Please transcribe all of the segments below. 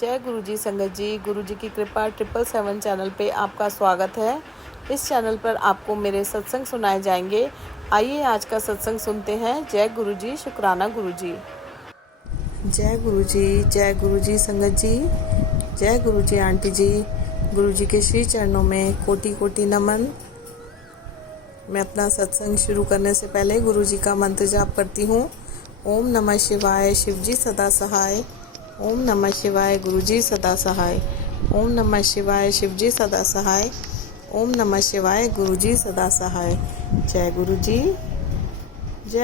जय गुरु जी संगत जी। गुरु जी की कृपा 777 चैनल पे आपका स्वागत है। इस चैनल पर आपको मेरे सत्संग सुनाए जाएंगे। आइए आज का सत्संग सुनते हैं। जय गुरु जी, शुक्राना गुरु जी। जय गुरु जी संगत जी। जय गुरु जी आंटी जी। गुरु जी के श्री चरणों में कोटि कोटि नमन। मैं अपना सत्संग शुरू करने से पहले गुरु जी का मंत्र जाप करती हूँ। ओम नमः शिवाय, शिव जी सदा सहाय। ओम नमः शिवाय, गुरु जी सदा सहाय। ओम नमः शिवाय, शिव जी सदा सहाय। ओम नमः शिवाय, गुरु जी सदा सहाय। जय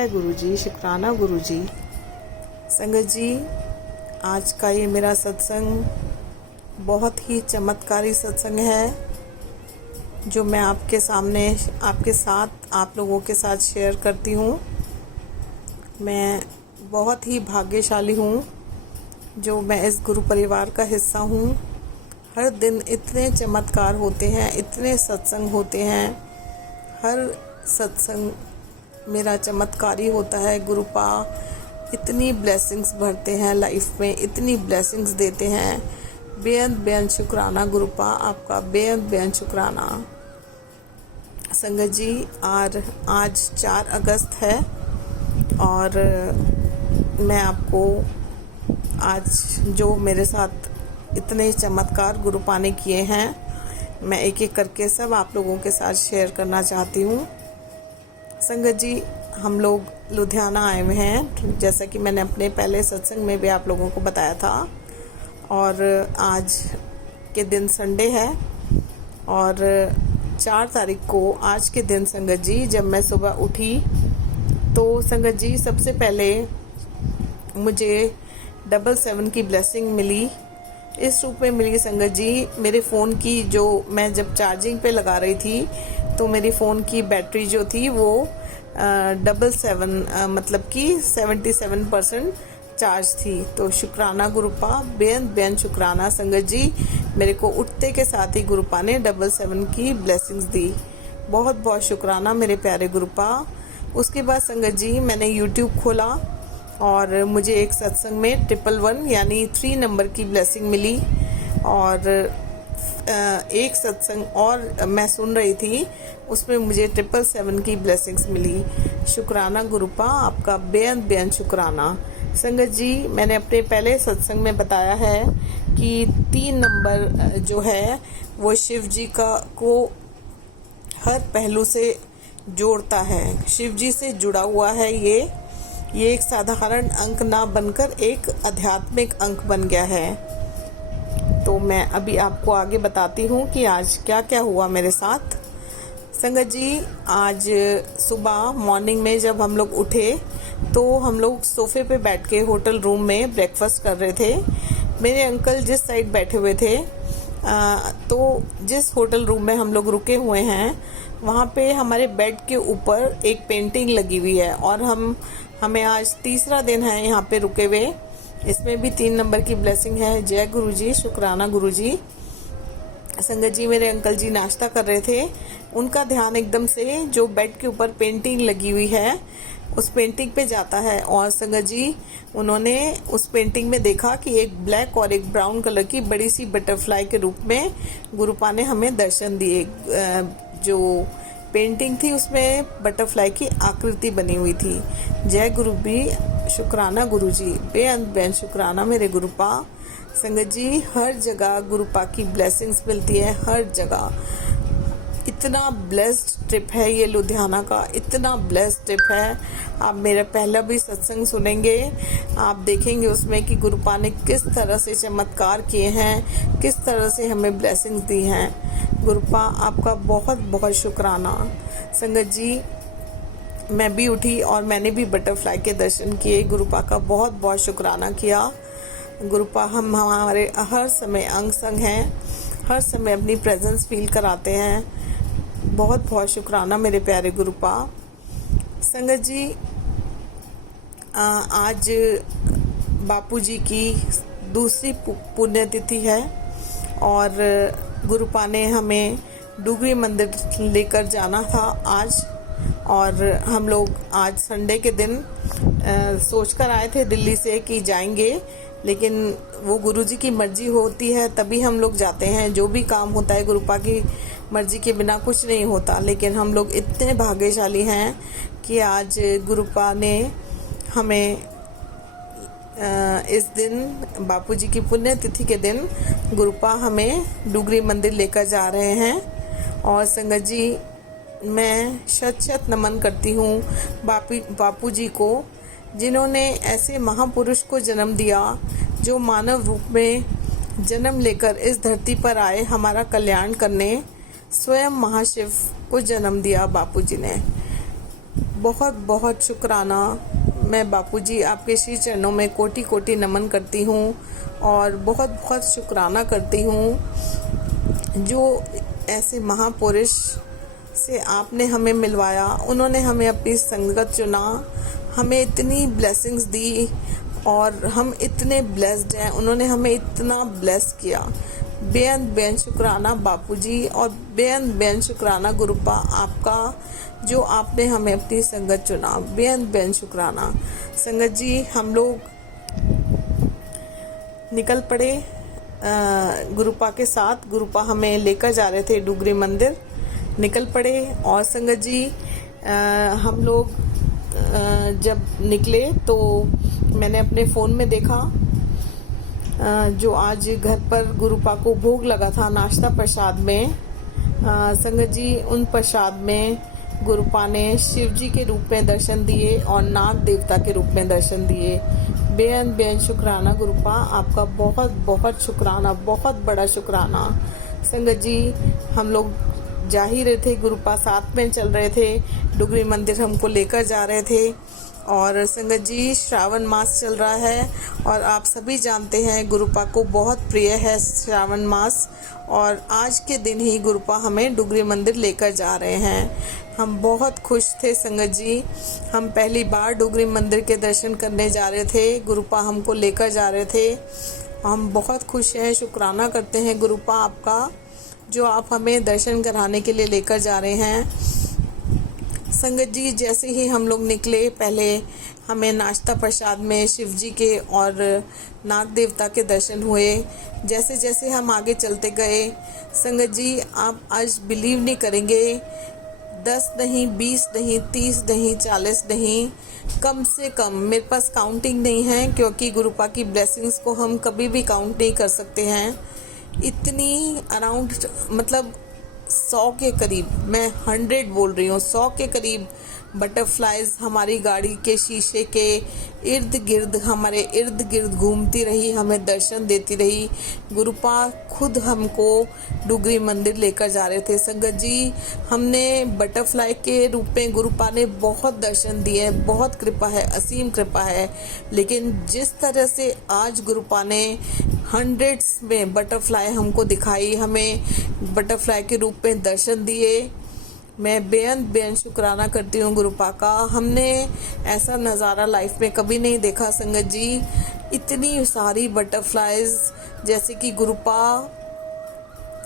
गुरु जी, शुक्राना गुरु जी। संगत जी, आज का ये मेरा सत्संग बहुत ही चमत्कारी सत्संग है, जो मैं आपके सामने आप लोगों के साथ शेयर करती हूँ। मैं बहुत ही भाग्यशाली हूँ जो मैं इस गुरु परिवार का हिस्सा हूँ। हर दिन इतने चमत्कार होते हैं, इतने सत्संग होते हैं। हर सत्संग मेरा चमत्कारी होता है। गुरुपा इतनी ब्लेसिंग्स भरते हैं लाइफ में, इतनी ब्लेसिंग्स देते हैं। बेअंत शुक्राना गुरुपा, आपका बेअंत शुक्राना। संगत जी, आज 4 अगस्त है और मैं आपको आज जो मेरे साथ इतने चमत्कार गुरुपा ने किए हैं, मैं एक एक करके सब आप लोगों के साथ शेयर करना चाहती हूँ। संगत जी, हम लोग लुधियाना आए हुए हैं, जैसा कि मैंने अपने पहले सत्संग में भी आप लोगों को बताया था। और आज के दिन संडे है और 4 तारीख को आज के दिन संगत जी जब मैं सुबह उठी तो संगत जी सबसे पहले मुझे 777 की ब्लेसिंग मिली। इस रूप में मिली संगत जी, मेरे फ़ोन की जो मैं जब चार्जिंग पे लगा रही थी तो मेरी फ़ोन की बैटरी जो थी वो 777 मतलब कि 77% चार्ज थी। तो शुक्राना गुरुपा, बेअंत शुक्राना संगत जी। मेरे को उठते के साथ ही गुरुपा ने 777 की ब्लेसिंग्स दी। बहुत बहुत शुक्राना मेरे प्यारे गुरुपा। उसके बाद संगत जी मैंने YouTube खोला और मुझे एक सत्संग में 111 यानी 3 नंबर की ब्लेसिंग मिली। और एक सत्संग और मैं सुन रही थी, उसमें मुझे 777 की ब्लेसिंग्स मिली। शुक्राना गुरुपा, आपका बेअंत शुक्राना। संगत जी, मैंने अपने पहले सत्संग में बताया है कि 3 नंबर जो है वो शिव जी को हर पहलू से जोड़ता है। शिव जी से जुड़ा हुआ है। ये एक साधारण अंक ना बनकर एक आध्यात्मिक अंक बन गया है। तो मैं अभी आपको आगे बताती हूँ कि आज क्या क्या हुआ मेरे साथ। संगत जी, आज सुबह मॉर्निंग में जब हम लोग उठे तो हम लोग सोफे पे बैठ के होटल रूम में ब्रेकफास्ट कर रहे थे। मेरे अंकल जिस साइड बैठे हुए थे तो जिस होटल रूम में हम लोग रुके हुए हैं वहाँ पे हमारे बेड के ऊपर एक पेंटिंग लगी हुई है और हमें आज तीसरा दिन है यहाँ पे रुके हुए। इसमें भी 3 नंबर की ब्लेसिंग है। जय गुरु जी, शुक्राना गुरु जी। संगत जी, मेरे अंकल जी नाश्ता कर रहे थे। उनका ध्यान एकदम से जो बेड के ऊपर पेंटिंग लगी हुई है उस पेंटिंग पे जाता है और संगत जी उन्होंने उस पेंटिंग में देखा कि एक ब्लैक और एक ब्राउन कलर की बड़ी सी बटरफ्लाई के रूप में गुरुपा ने हमें दर्शन दिए। जो पेंटिंग थी उसमें बटरफ्लाई की आकृति बनी हुई थी। जय गुरु भी, शुक्राना गुरु जी, बेअंत शुक्राना मेरे गुरुपा। संगत जी, हर जगह गुरुपा की ब्लेसिंग्स मिलती है, हर जगह। इतना ब्लेस्ड ट्रिप है ये लुधियाना का, इतना ब्लेस्ड ट्रिप है। आप मेरा पहला भी सत्संग सुनेंगे, आप देखेंगे उसमें कि गुरुपा ने किस तरह से चमत्कार किए हैं, किस तरह से हमें ब्लेसिंग्स दी हैं। गुरुपा, आपका बहुत बहुत शुक्राना। संगत जी, मैं भी उठी और मैंने भी बटरफ्लाई के दर्शन किए। गुरुपा का बहुत बहुत शुक्राना किया। गुरुपा हम हमारे हर समय अंग संग हैं, हर समय अपनी प्रेजेंस फील कराते हैं। बहुत बहुत शुक्राना मेरे प्यारे गुरुपा। संगत जी, आज बापूजी की दूसरी पुण्यतिथि है और गुरुपा ने हमें डुगरी मंदिर लेकर जाना था आज। और हम लोग आज संडे के दिन सोच कर आए थे दिल्ली से कि जाएंगे लेकिन वो गुरुजी की मर्जी होती है तभी हम लोग जाते हैं। जो भी काम होता है गुरुपा की मर्जी के बिना कुछ नहीं होता। लेकिन हम लोग इतने भाग्यशाली हैं कि आज गुरुपा ने हमें इस दिन बापूजी की पुण्यतिथि के दिन गुरुपा हमें डुगरी मंदिर लेकर जा रहे हैं। और संगत जी, मैं शत शत नमन करती हूँ बापूजी को, जिन्होंने ऐसे महापुरुष को जन्म दिया जो मानव रूप में जन्म लेकर इस धरती पर आए हमारा कल्याण करने। स्वयं महाशिव को जन्म दिया बापूजी ने। बहुत बहुत शुक्राना। मैं बापूजी आपके श्री चरणों में कोटि कोटि नमन करती हूँ और बहुत बहुत शुक्राना करती हूँ जो ऐसे महापुरुष से आपने हमें मिलवाया। उन्होंने हमें अपनी संगत चुना, हमें इतनी ब्लेसिंग्स दी और हम इतने ब्लेस्ड हैं। उन्होंने हमें इतना ब्लेस किया। बेअंत शुक्राना बापूजी और बेअंत शुक्राना गुरुपा आपका, जो आपने हमें अपनी संगत चुना। बेअंत शुक्राना। संगत जी, हम लोग निकल पड़े गुरुपा के साथ। गुरुपा हमें लेकर जा रहे थे डुगरी मंदिर। निकल पड़े और संगत जी हम लोग जब निकले तो मैंने अपने फ़ोन में देखा जो आज घर पर गुरुपा को भोग लगा था नाश्ता प्रसाद में। संगत जी, उन प्रसाद में गुरुपा ने शिव जी के रूप में दर्शन दिए और नाग देवता के रूप में दर्शन दिए। बेअंत शुक्राना गुरुपा, आपका बहुत बहुत शुक्राना, बहुत बड़ा शुक्राना। संगत जी, हम लोग जा ही रहे थे, गुरुपा साथ में चल रहे थे, डुगरी मंदिर हमको लेकर जा रहे थे। और संगत जी, श्रावण मास चल रहा है और आप सभी जानते हैं गुरुपा को बहुत प्रिय है श्रावण मास। और आज के दिन ही गुरुपा हमें डुगरी मंदिर लेकर जा रहे हैं। हम बहुत खुश थे संगत जी। हम पहली बार डुगरी मंदिर के दर्शन करने जा रहे थे, गुरुपा हमको लेकर जा रहे थे। हम बहुत खुश हैं, शुक्राना करते हैं गुरुपा आपका, जो आप हमें दर्शन कराने के लिए लेकर जा रहे हैं। संगत जी, जैसे ही हम लोग निकले, पहले हमें नाश्ता प्रसाद में शिव जी के और नाग देवता के दर्शन हुए। जैसे जैसे हम आगे चलते गए संगत जी, आप आज बिलीव नहीं करेंगे, 10 नहीं, 20 नहीं, 30 नहीं, 40 नहीं, कम से कम, मेरे पास काउंटिंग नहीं है क्योंकि गुरुपा की ब्लेसिंग्स को हम कभी भी काउंट नहीं कर सकते हैं। इतनी अराउंड, मतलब 100 के करीब, मैं 100 बोल रही हूँ, 100 के करीब बटरफ्लाइज हमारी गाड़ी के शीशे के इर्द गिर्द, हमारे इर्द गिर्द घूमती रही, हमें दर्शन देती रही। गुरुपा खुद हमको डुगरी मंदिर लेकर जा रहे थे। संगत जी, हमने बटरफ्लाई के रूप में गुरुपा ने बहुत दर्शन दिए, बहुत कृपा है, असीम कृपा है। लेकिन जिस तरह से आज गुरुपा ने 100s में बटरफ्लाई हमको दिखाई, हमें बटरफ्लाई के रूप में दर्शन दिए, मैं बेअंत शुक्राना करती हूँ गुरुपा का। हमने ऐसा नज़ारा लाइफ में कभी नहीं देखा संगत जी। इतनी सारी बटरफ्लाइज, जैसे कि गुरुपा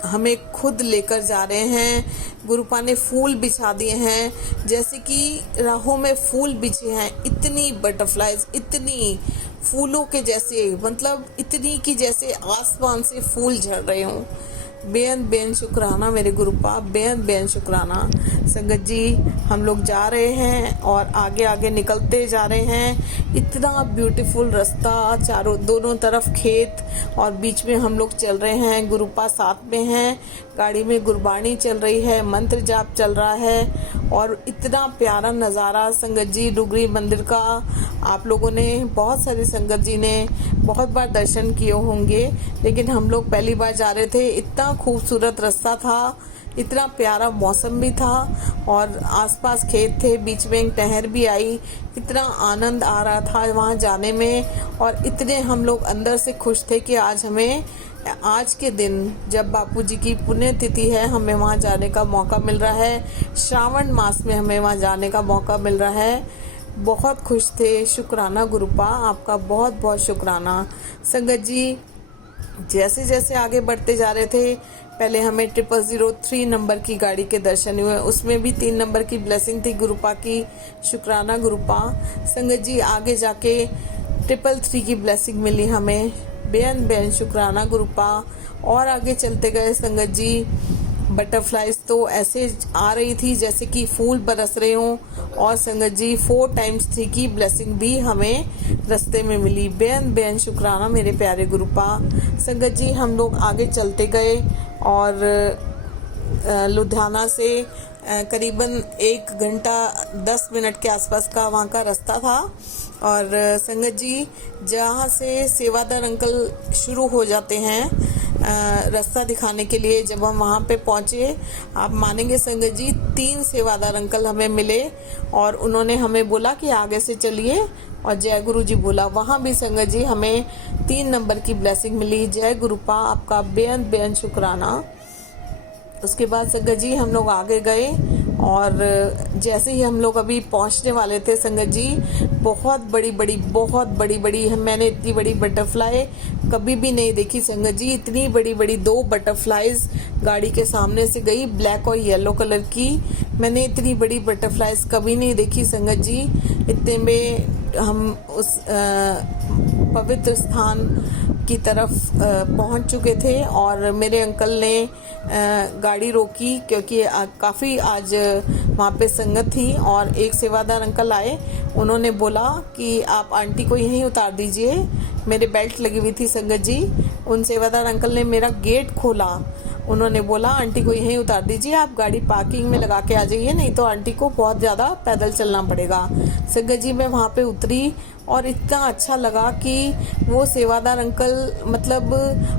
हमें खुद लेकर जा रहे हैं। गुरुपा ने फूल बिछा दिए हैं, जैसे कि राहों में फूल बिछे हैं। इतनी बटरफ्लाइज, इतनी फूलों के जैसे, मतलब इतनी कि जैसे आसमान से फूल झड़ रहे हों। बेअंत शुक्राना मेरे गुरुपा, बेअंत शुक्राना। संगत जी, हम लोग जा रहे हैं और आगे आगे निकलते जा रहे हैं। इतना ब्यूटीफुल रास्ता, चारों दोनों तरफ खेत और बीच में हम लोग चल रहे हैं। गुरुपा साथ में हैं, गाड़ी में गुरबाणी चल रही है, मंत्र जाप चल रहा है और इतना प्यारा नज़ारा संगत जी डुगरी मंदिर का। आप लोगों ने, बहुत सारी संगत जी ने बहुत बार दर्शन किए होंगे, लेकिन हम लोग पहली बार जा रहे थे। इतना खूबसूरत रास्ता था, इतना प्यारा मौसम भी था और आसपास खेत थे, बीच में एक नहर भी आई। इतना आनंद आ रहा था वहाँ जाने में और इतने हम लोग अंदर से खुश थे कि आज हमें, आज के दिन जब बापूजी की पुण्यतिथि है, हमें वहाँ जाने का मौका मिल रहा है। श्रावण मास में हमें वहाँ जाने का मौका मिल रहा है। बहुत खुश थे। शुक्राना गुरुपा, आपका बहुत बहुत शुक्राना। संगत जी, जैसे जैसे आगे बढ़ते जा रहे थे, पहले हमें 0003 नंबर की गाड़ी के दर्शन हुए, उसमें भी 3 नंबर की ब्लेसिंग थी गुरुपा की। शुक्राना गुरुपा। संगत जी, आगे जाके 333 की ब्लेसिंग मिली हमें। बेहद बेहद शुक्राना गुरुपा। और आगे चलते गए संगत जी, बटरफ्लाइज तो ऐसे आ रही थी जैसे कि फूल बरस रहे हों। और संगत जी 4 टाइम्स 3 की ब्लेसिंग भी हमें रास्ते में मिली। बेहद बेहद शुक्राना मेरे प्यारे गुरुपा। संगत जी हम लोग आगे चलते गए और लुधियाना से करीबन 1 घंटा 10 मिनट के आसपास का वहाँ का रास्ता था। और संगत जी जहाँ से सेवादार अंकल शुरू हो जाते हैं रास्ता दिखाने के लिए, जब हम वहाँ पे पहुँचे, आप मानेंगे संगत जी 3 सेवादार अंकल हमें मिले और उन्होंने हमें बोला कि आगे से चलिए और जय गुरु जी बोला। वहाँ भी संगत जी हमें 3 नंबर की ब्लेसिंग मिली। जय गुरुपा, आपका बेहद बेहद शुक्राना। उसके बाद संगत जी हम लोग आगे गए और जैसे ही हम लोग अभी पहुंचने वाले थे संगत जी, बहुत बड़ी बड़ी मैंने इतनी बड़ी बटरफ्लाई कभी भी नहीं देखी संगत जी। इतनी बड़ी 2 बटरफ्लाईज गाड़ी के सामने से गई, ब्लैक और येलो कलर की। मैंने इतनी बड़ी बटरफ्लाईज कभी नहीं देखी संगत जी। इतने में हम उस पवित्र स्थान की तरफ पहुंच चुके थे और मेरे अंकल ने गाड़ी रोकी क्योंकि काफ़ी आज वहाँ पे संगत थी। और एक सेवादार अंकल आए, उन्होंने बोला कि आप आंटी को यहीं उतार दीजिए। मेरे बेल्ट लगी हुई थी संगत जी। उन सेवादार अंकल ने मेरा गेट खोला, उन्होंने बोला आंटी को यहीं उतार दीजिए, आप गाड़ी पार्किंग में लगा के आ जाइए, नहीं तो आंटी को बहुत ज़्यादा पैदल चलना पड़ेगा। संगत जी मैं वहाँ पे उतरी और इतना अच्छा लगा कि वो सेवादार अंकल, मतलब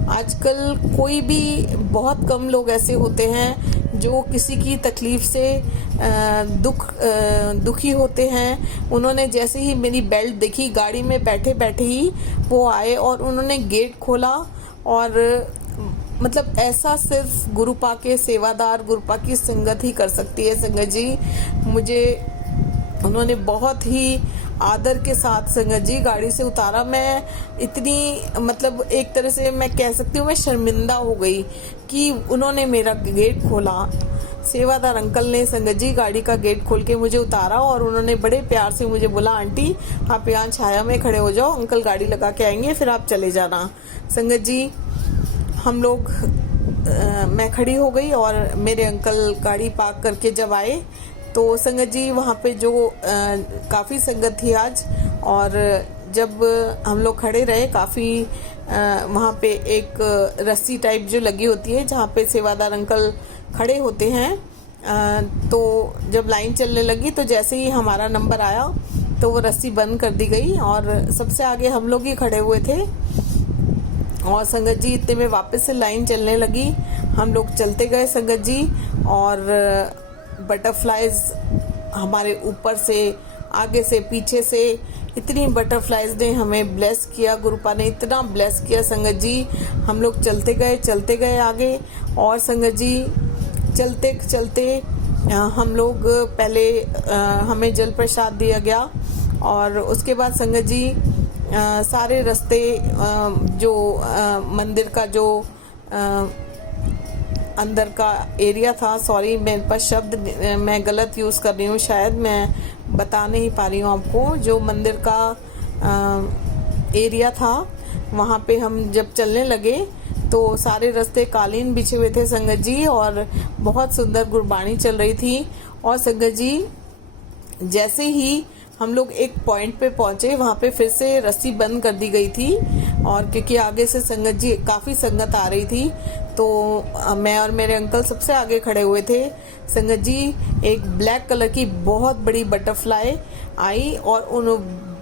आजकल कोई भी, बहुत कम लोग ऐसे होते हैं जो किसी की तकलीफ से दुखी होते हैं। उन्होंने जैसे ही मेरी बेल्ट देखी, गाड़ी में बैठे बैठे ही वो आए और उन्होंने गेट खोला। और मतलब ऐसा सिर्फ गुरुपा के सेवादार, गुरुपा की संगत ही कर सकती है संगत जी। मुझे उन्होंने बहुत ही आदर के साथ संगत जी गाड़ी से उतारा। मैं इतनी, मतलब एक तरह से मैं कह सकती हूँ मैं शर्मिंदा हो गई कि उन्होंने मेरा गेट खोला। सेवादार अंकल ने संगत जी गाड़ी का गेट खोल के मुझे उतारा और उन्होंने बड़े प्यार से मुझे बोला आंटी आप यहाँ छाया में खड़े हो जाओ, अंकल गाड़ी लगा के आएंगे, फिर आप चले जाना। संगत जी हम लोग मैं खड़ी हो गई और मेरे अंकल गाड़ी पार्क करके जब आए तो संगत जी वहाँ पे जो काफ़ी संगत थी आज। और जब हम लोग खड़े रहे, काफ़ी वहाँ पे एक रस्सी टाइप जो लगी होती है जहाँ पे सेवादार अंकल खड़े होते हैं, तो जब लाइन चलने लगी तो जैसे ही हमारा नंबर आया तो वो रस्सी बंद कर दी गई और सबसे आगे हम लोग ही खड़े हुए थे। और संगत जी इतने में वापस से लाइन चलने लगी, हम लोग चलते गए संगत जी। और बटरफ्लाईज हमारे ऊपर से, आगे से, पीछे से, इतनी बटरफ्लाईज ने हमें ब्लेस किया। गुरुपा ने इतना ब्लेस किया संगत जी। हम लोग चलते गए आगे। और संगत जी चलते चलते हम लोग पहले हमें जल प्रसाद दिया गया और उसके बाद संगत जी सारे रास्ते जो मंदिर का जो अंदर का एरिया था, सॉरी मेरे पास शब्द मैं गलत यूज़ कर रही हूँ, शायद मैं बता नहीं पा रही हूँ आपको। जो मंदिर का एरिया था वहाँ पे हम जब चलने लगे तो सारे रास्ते कालीन बिछे हुए थे संगत जी और बहुत सुंदर गुरबाणी चल रही थी। और संगत जी जैसे ही हम लोग एक पॉइंट पे पहुंचे, वहाँ पे फिर से रस्सी बंद कर दी गई थी और क्योंकि आगे से संगत जी काफ़ी संगत आ रही थी तो मैं और मेरे अंकल सबसे आगे खड़े हुए थे। संगत जी एक ब्लैक कलर की बहुत बड़ी बटरफ्लाई आई और उन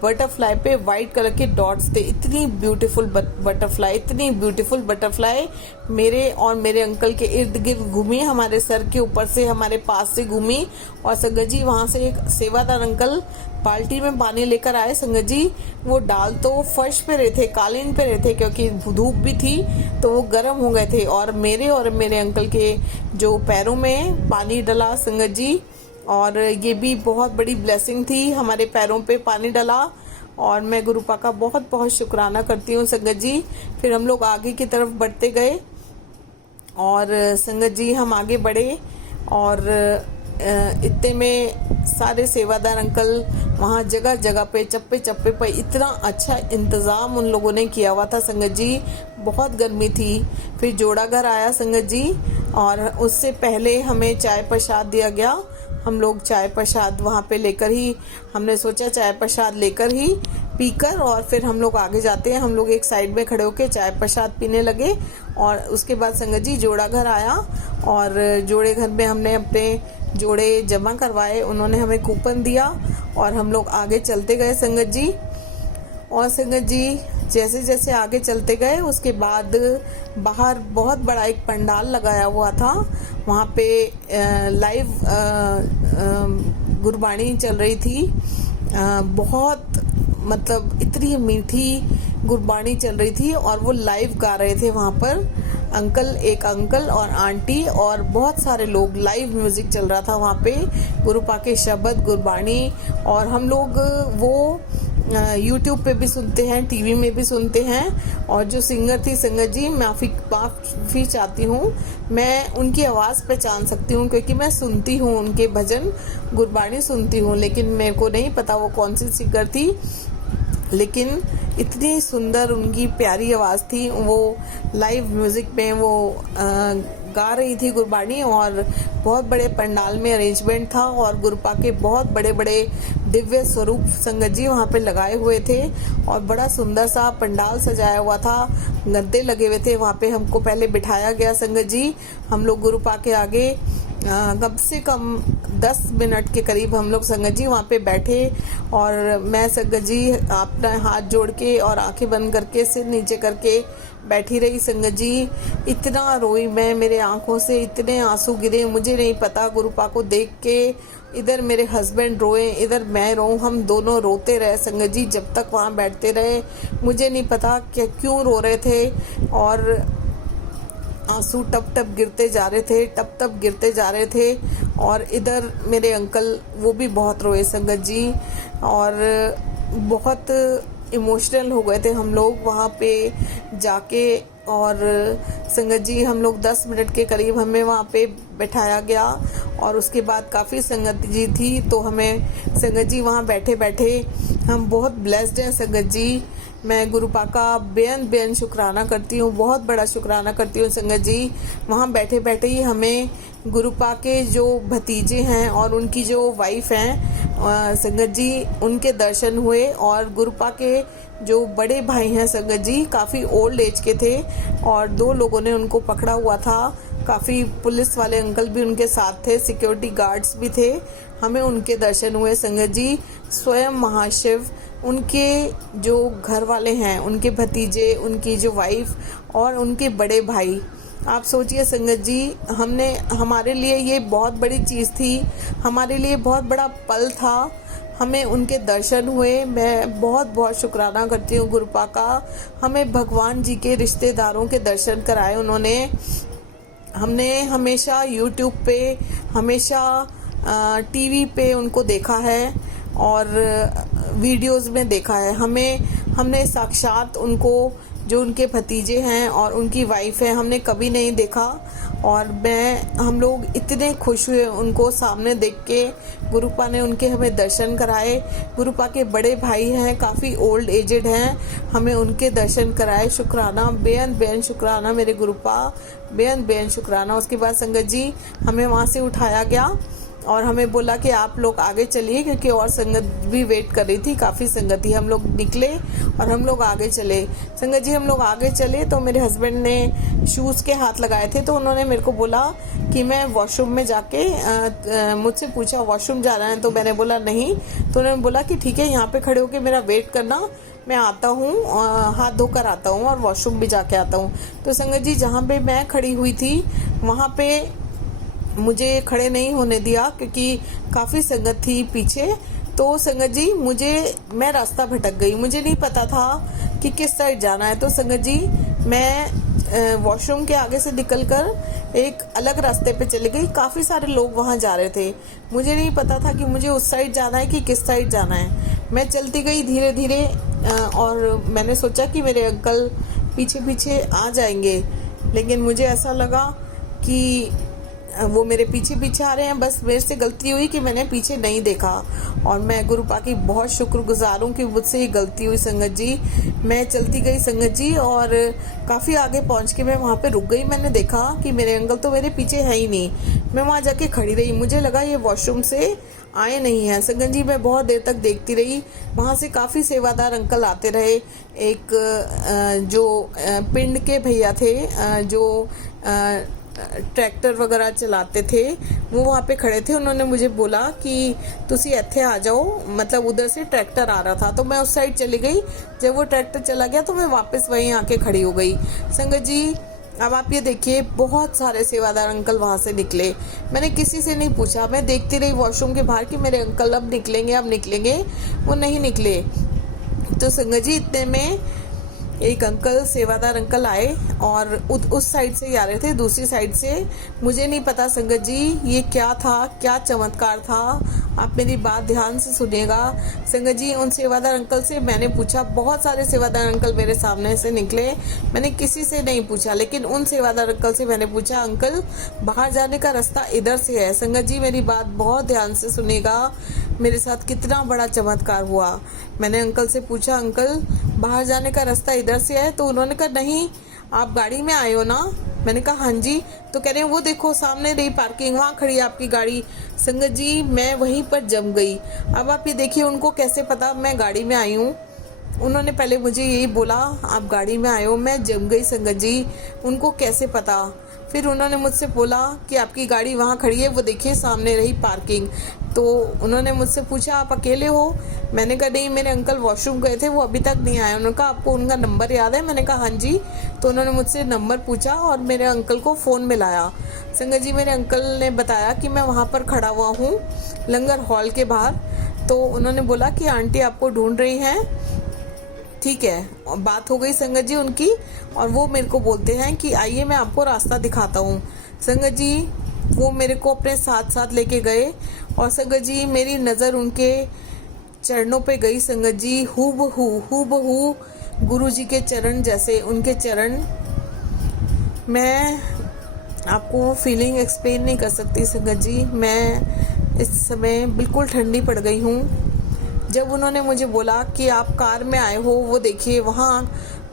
बटरफ्लाई पे वाइट कलर के डॉट्स थे। इतनी ब्यूटीफुल बटरफ्लाई, इतनी ब्यूटीफुल बटरफ्लाई मेरे और मेरे अंकल के इर्द गिर्द घूमी, हमारे सर के ऊपर से, हमारे पास से घूमी। और संगत जी वहाँ से एक सेवादार अंकल बाल्टी में पानी लेकर आए। संगत जी वो डाल तो फर्श पे रहे थे, कालीन पे रहे थे, क्योंकि धूप भी थी तो वो गर्म हो गए थे और मेरे अंकल के जो पैरों में पानी डला संगत जी। और ये भी बहुत बड़ी ब्लेसिंग थी, हमारे पैरों पे पानी डला और मैं गुरुपा का बहुत बहुत शुक्राना करती हूँ संगत जी। फिर हम लोग आगे की तरफ बढ़ते गए और संगत जी हम आगे बढ़े और इतने में सारे सेवादार अंकल वहाँ जगह जगह पे चप्पे चप्पे पे इतना अच्छा इंतज़ाम उन लोगों ने किया हुआ था संगत जी। बहुत गर्मी थी। फिर जोड़ा घर आया संगत जी, और उससे पहले हमें चाय प्रसाद दिया गया। हम लोग चाय प्रसाद वहाँ पे लेकर ही, हमने सोचा चाय प्रसाद लेकर ही पीकर और फिर हम लोग आगे जाते हैं। हम लोग एक साइड में खड़े होकर चाय प्रसाद पीने लगे, और उसके बाद संगत जी जोड़ा घर आया, और जोड़े घर में हमने अपने जोड़े जमा करवाए। उन्होंने हमें कूपन दिया और हम लोग आगे चलते गए संगत जी। और संगत जी जैसे जैसे आगे चलते गए उसके बाद बाहर बहुत बड़ा एक पंडाल लगाया हुआ था। वहाँ पे लाइव गुरबाणी चल रही थी। बहुत मतलब इतनी मीठी गुरबाणी चल रही थी, और वो लाइव गा रहे थे वहाँ पर एक अंकल और आंटी, और बहुत सारे लोग। लाइव म्यूजिक चल रहा था वहाँ पे, गुरुपा के शब्द गुरबाणी। और हम लोग वो यूट्यूब पे भी सुनते हैं, टीवी में भी सुनते हैं। और जो सिंगर थी संगत जी, माफ़ी चाहती हूँ, मैं उनकी आवाज़ पहचान सकती हूँ क्योंकि मैं सुनती हूँ उनके भजन गुरबाणी सुनती हूँ, लेकिन मेरे को नहीं पता वो कौन सी सिंगर थी। लेकिन इतनी सुंदर उनकी प्यारी आवाज़ थी। वो लाइव म्यूज़िक में वो गा रही थी गुरबाणी, और बहुत बड़े पंडाल में अरेंजमेंट था, और गुरुपा के बहुत बड़े बड़े दिव्य स्वरूप संगत जी वहाँ पे लगाए हुए थे, और बड़ा सुंदर सा पंडाल सजाया हुआ था। गद्दे लगे हुए थे वहाँ पे। हमको पहले बिठाया गया संगत जी। हम लोग गुरुपा के आगे कम से कम 10 मिनट के करीब हम लोग संगत जी वहाँ पे बैठे, और मैं संगत जी अपना हाथ जोड़ के और आंखें बंद करके सिर नीचे करके बैठी रही संगत जी। इतना रोई मैं, मेरे आंखों से इतने आंसू गिरे, मुझे नहीं पता। गुरुपा को देख के इधर मेरे हस्बैंड रोए, इधर मैं रोऊं, हम दोनों रोते रहे संगत जी जब तक वहाँ बैठते रहे। मुझे नहीं पता कि क्यों रो रहे थे, और आंसू टप टप गिरते जा रहे थे, टप टप गिरते जा रहे थे। और इधर मेरे अंकल वो भी बहुत रोए संगत जी, और बहुत इमोशनल हो गए थे हम लोग वहाँ पे जाके। और संगत जी हम लोग 10 मिनट के करीब हमें वहाँ पे बैठाया गया, और उसके बाद काफ़ी संगत जी थी, तो हमें संगत जी वहाँ बैठे बैठे हम बहुत ब्लेस्ड हैं संगत जी। मैं गुरुपा का बेअंत शुक्राना करती हूँ, बहुत बड़ा शुक्राना करती हूँ संगत जी। वहाँ बैठे बैठे ही हमें गुरुपा के जो भतीजे हैं और उनकी जो वाइफ हैं संगत जी, उनके दर्शन हुए। और गुरुपा के जो बड़े भाई हैं संगत जी, काफ़ी ओल्ड एज के थे, और 2 लोगों ने उनको पकड़ा हुआ था। काफ़ी पुलिस वाले अंकल भी उनके साथ थे, सिक्योरिटी गार्ड्स भी थे। हमें उनके दर्शन हुए संगत जी। स्वयं महाशिव, उनके जो घर वाले हैं, उनके भतीजे, उनकी जो वाइफ और उनके बड़े भाई। आप सोचिए संगत जी, हमारे लिए ये बहुत बड़ी चीज़ थी, हमारे लिए बहुत बड़ा पल था। हमें उनके दर्शन हुए। मैं बहुत बहुत शुक्राना करती हूँ गुरुपा का। हमें भगवान जी के रिश्तेदारों के दर्शन कराए उन्होंने। हमने हमेशा यूट्यूब पे, हमेशा टीवी पे उनको देखा है और वीडियोस में देखा है। हमने साक्षात उनको, जो उनके भतीजे हैं और उनकी वाइफ है, हमने कभी नहीं देखा। और हम लोग इतने खुश हुए उनको सामने देख के। गुरुपा ने उनके हमें दर्शन कराए। गुरुपा के बड़े भाई हैं, काफ़ी ओल्ड एजेड हैं, हमें उनके दर्शन कराए। शुक्राना, बेअंत शुक्राना मेरे गुरुपा, बेअंत शुक्राना। उसके बाद संगत जी हमें वहाँ से उठाया गया और हमें बोला कि आप लोग आगे चलिए, क्योंकि और संगत भी वेट कर रही थी, काफ़ी संगत थी। हम लोग निकले और हम लोग आगे चले। संगत जी हम लोग आगे चले तो मेरे हस्बैंड ने शूज़ के हाथ लगाए थे, तो उन्होंने मेरे को बोला कि मैं वॉशरूम में जाके, मुझसे पूछा वॉशरूम जाना है, तो मैंने बोला नहीं। तो उन्होंने बोला कि ठीक है, यहाँ पे खड़े होकर मेरा वेट करना, मैं आता हूँ, हाथ धोकर आता हूँ और वॉशरूम भी जाके आता हूँ। तो संगत जी जहाँ पे मैं खड़ी हुई थी वहाँ पे मुझे खड़े नहीं होने दिया, क्योंकि काफ़ी संगत थी पीछे। तो संगत जी मैं रास्ता भटक गई, मुझे नहीं पता था कि किस साइड जाना है। तो संगत जी मैं वॉशरूम के आगे से निकलकर एक अलग रास्ते पे चली गई। काफ़ी सारे लोग वहाँ जा रहे थे, मुझे नहीं पता था कि मुझे उस साइड जाना है कि किस साइड जाना है। मैं चलती गई धीरे धीरे, और मैंने सोचा कि मेरे अंकल पीछे पीछे आ जाएंगे, लेकिन मुझे ऐसा लगा कि वो मेरे पीछे पीछे आ रहे हैं। बस मेरे से गलती हुई कि मैंने पीछे नहीं देखा, और मैं गुरुपा की बहुत शुक्रगुजार हूँ कि मुझसे ही गलती हुई संगत जी। मैं चलती गई संगत जी, और काफ़ी आगे पहुँच के मैं वहाँ पे रुक गई। मैंने देखा कि मेरे अंकल तो मेरे पीछे है ही नहीं। मैं वहाँ जाके खड़ी रही, मुझे लगा ये वॉशरूम से आए नहीं हैं संगत जी। मैं बहुत देर तक देखती रही। वहाँ से काफ़ी सेवादार अंकल आते रहे। एक जो पिंड के भैया थे, जो ट्रैक्टर वगैरह चलाते थे, वो वहाँ पे खड़े थे। उन्होंने मुझे बोला कि तुसी ਇੱਥੇ आ जाओ, मतलब उधर से ट्रैक्टर आ रहा था। तो मैं उस साइड चली गई। जब वो ट्रैक्टर चला गया तो मैं वापस वहीं आके खड़ी हो गई। संगत जी अब आप ये देखिए, बहुत सारे सेवादार अंकल वहाँ से निकले। मैंने किसी से नहीं पूछा, मैं देखती रही वॉशरूम के बाहर कि मेरे अंकल अब निकलेंगे। वो नहीं निकले। तो संगत जी इतने में एक अंकल, सेवादार अंकल आए, और उस साइड से ही आ रहे थे, दूसरी साइड से। मुझे नहीं पता संगत जी ये क्या था, क्या चमत्कार था। आप मेरी बात ध्यान से सुनिएगा संगत जी। उन सेवादार अंकल से मैंने पूछा, बहुत सारे सेवादार अंकल मेरे सामने से निकले, मैंने किसी से नहीं पूछा, लेकिन उन सेवादार अंकल से मैंने पूछा, अंकल बाहर जाने का रास्ता इधर से है। संगत जी मेरी बात बहुत ध्यान से सुनिएगा, मेरे साथ कितना बड़ा चमत्कार हुआ। मैंने अंकल से पूछा, अंकल बाहर जाने का रास्ता इधर से है? तो उन्होंने कहा नहीं, आप गाड़ी में आए हो ना? मैंने कहा हाँ जी। तो कह रहे हैं वो देखो सामने रही पार्किंग, वहाँ खड़ी है आपकी गाड़ी। संगत जी मैं वहीं पर जम गई। अब आप ये देखिए उनको कैसे पता मैं गाड़ी में आई हूँ। उन्होंने पहले मुझे यही बोला आप गाड़ी में आए हो, मैं जम गई संगत जी। उनको कैसे पता? फिर उन्होंने मुझसे बोला कि आपकी गाड़ी वहाँ खड़ी है, वो देखिए सामने रही पार्किंग। तो उन्होंने मुझसे पूछा आप अकेले हो? मैंने कहा नहीं, मेरे अंकल वॉशरूम गए थे, वो अभी तक नहीं आए। उन्होंने कहा आपको उनका नंबर याद है? मैंने कहा हाँ जी। तो उन्होंने मुझसे नंबर पूछा और मेरे अंकल को फ़ोन मिलाया। संगत जी मेरे अंकल ने बताया कि मैं वहाँ पर खड़ा हुआ हूँ लंगर हॉल के बाहर। तो उन्होंने बोला कि आंटी आपको ढूंढ रही हैं। ठीक है, और बात हो गई संगत जी उनकी, और वो मेरे को बोलते हैं कि आइए मैं आपको रास्ता दिखाता हूँ। संगत जी वो मेरे को अपने साथ साथ लेके गए, और संगत जी मेरी नज़र उनके चरणों पे गई। संगत जी हूबहू गुरु जी के चरण जैसे उनके चरण। मैं आपको फीलिंग एक्सप्लेन नहीं कर सकती संगत जी। मैं इस समय बिल्कुल ठंडी पड़ गई हूँ। जब उन्होंने मुझे बोला कि आप कार में आए हो, वो देखिए वहाँ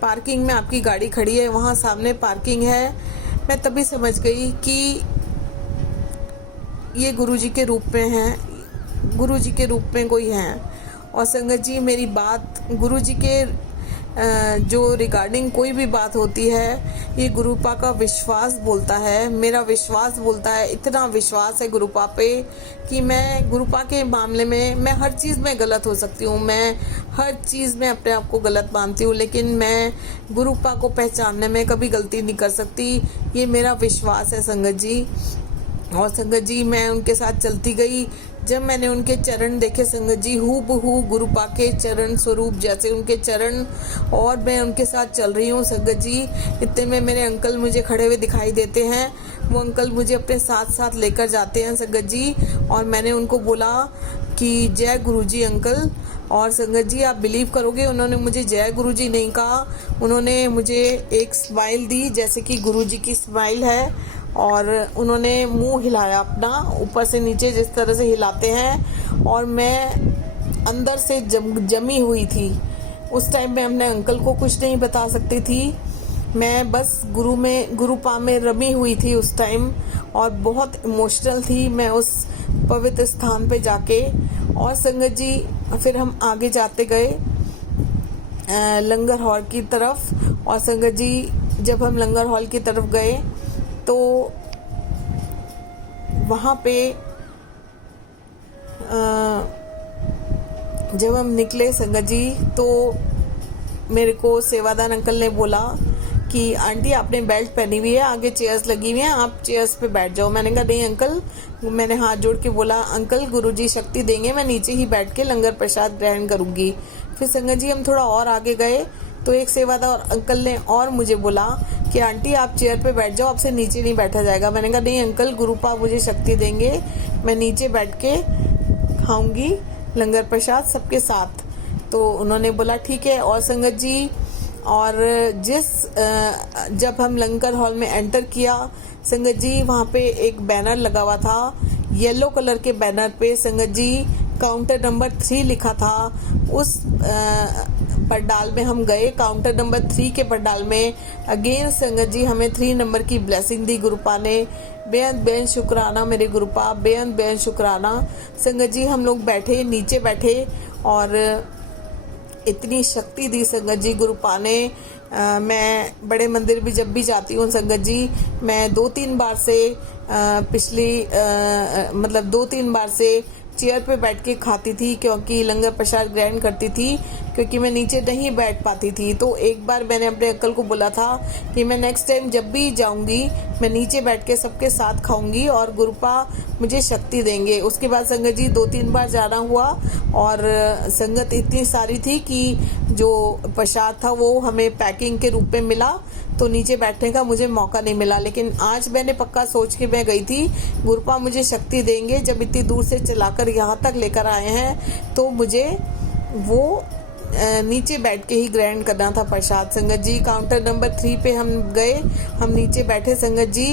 पार्किंग में आपकी गाड़ी खड़ी है, वहाँ सामने पार्किंग है, मैं तभी समझ गई कि ये गुरुजी के रूप में हैं, गुरुजी के रूप में कोई हैं। और संगत जी मेरी बात गुरुजी के जो रिगार्डिंग कोई भी बात होती है, ये गुरुपा का विश्वास बोलता है, मेरा विश्वास बोलता है। इतना विश्वास है गुरुपा पे कि मैं गुरुपा के मामले में मैं हर चीज़ में गलत हो सकती हूँ, मैं हर चीज़ में अपने आप को गलत मानती हूँ, लेकिन मैं गुरुपा को पहचानने में कभी गलती नहीं कर सकती। ये मेरा विश्वास है संगत जी। और संगत जी मैं उनके साथ चलती गई। जब मैंने उनके चरण देखे संगत जी, हूबहू गुरुपा के चरण स्वरूप जैसे उनके चरण, और मैं उनके साथ चल रही हूँ संगत जी। इतने में मेरे अंकल मुझे खड़े हुए दिखाई देते हैं। वो अंकल मुझे अपने साथ साथ लेकर जाते हैं संगत जी, और मैंने उनको बोला कि जय गुरुजी अंकल। और संगत जी आप बिलीव करोगे, उन्होंने मुझे जय गुरुजी नहीं कहा, उन्होंने मुझे एक स्माइल दी जैसे कि गुरुजी की स्माइल है, और उन्होंने मुंह हिलाया अपना ऊपर से नीचे जिस तरह से हिलाते हैं। और मैं अंदर से जमी हुई थी। उस टाइम में अपने अंकल को कुछ नहीं बता सकती थी, मैं बस गुरुपा में रमी हुई थी उस टाइम, और बहुत इमोशनल थी मैं उस पवित्र स्थान पे जाके। और संगत जी फिर हम आगे जाते गए लंगर हॉल की तरफ। और संगत जी जब हम लंगर हॉल की तरफ गए तो वहाँ पे जब हम निकले संगत जी, तो मेरे को सेवादार अंकल ने बोला कि आंटी आपने बेल्ट पहनी हुई है, आगे चेयर्स लगी हुई हैं, आप चेयर्स पे बैठ जाओ। मैंने कहा नहीं अंकल, मैंने हाथ जोड़ के बोला अंकल गुरुजी शक्ति देंगे, मैं नीचे ही बैठ के लंगर प्रसाद ग्रहण करूंगी। फिर संगत जी हम थोड़ा और आगे गए तो एक सेवादार अंकल ने और मुझे बोला कि आंटी आप चेयर पे बैठ जाओ, आपसे नीचे नहीं बैठा जाएगा। मैंने कहा नहीं अंकल, गुरुपा मुझे शक्ति देंगे, मैं नीचे बैठ के खाऊंगी लंगर प्रसाद सबके साथ। तो उन्होंने बोला ठीक है। और संगत जी और जब हम लंगर हॉल में एंटर किया संगत जी, वहाँ पे एक बैनर लगा हुआ था, येलो कलर के बैनर पे संगत जी काउंटर नंबर 3 लिखा था। उस पंडाल में हम गए, काउंटर नंबर 3 के पंडाल में अगेन संगत जी हमें 3 नंबर की ब्लेसिंग दी गुरुपा ने। बेन शुक्राना मेरे गुरुपा, बेन शुक्राना। संगत जी हम लोग बैठे, नीचे बैठे और इतनी शक्ति दी संगत जी गुरुपा ने। मैं बड़े मंदिर भी जब भी जाती हूँ संगत जी, मैं 2-3 बार से मतलब 2-3 बार से चेयर पे बैठ के खाती थी, क्योंकि लंगर प्रसाद ग्रहण करती थी, क्योंकि मैं नीचे नहीं बैठ पाती थी। तो एक बार मैंने अपने अंकल को बोला था कि मैं नेक्स्ट टाइम जब भी जाऊंगी मैं नीचे बैठ के सबके साथ खाऊंगी और गुरुपा मुझे शक्ति देंगे। उसके बाद संगत जी 2-3 बार जाना हुआ और संगत इतनी सारी थी कि जो प्रसाद था वो हमें पैकिंग के रूप में मिला, तो नीचे बैठने का मुझे मौका नहीं मिला। लेकिन आज मैंने पक्का सोच के मैं गई थी, गुरुपा मुझे शक्ति देंगे, जब इतनी दूर से चलाकर यहाँ तक लेकर आए हैं तो मुझे वो नीचे बैठ के ही ग्रहण करना था प्रसाद। संगत जी काउंटर नंबर 3 पे हम गए, हम नीचे बैठे संगत जी,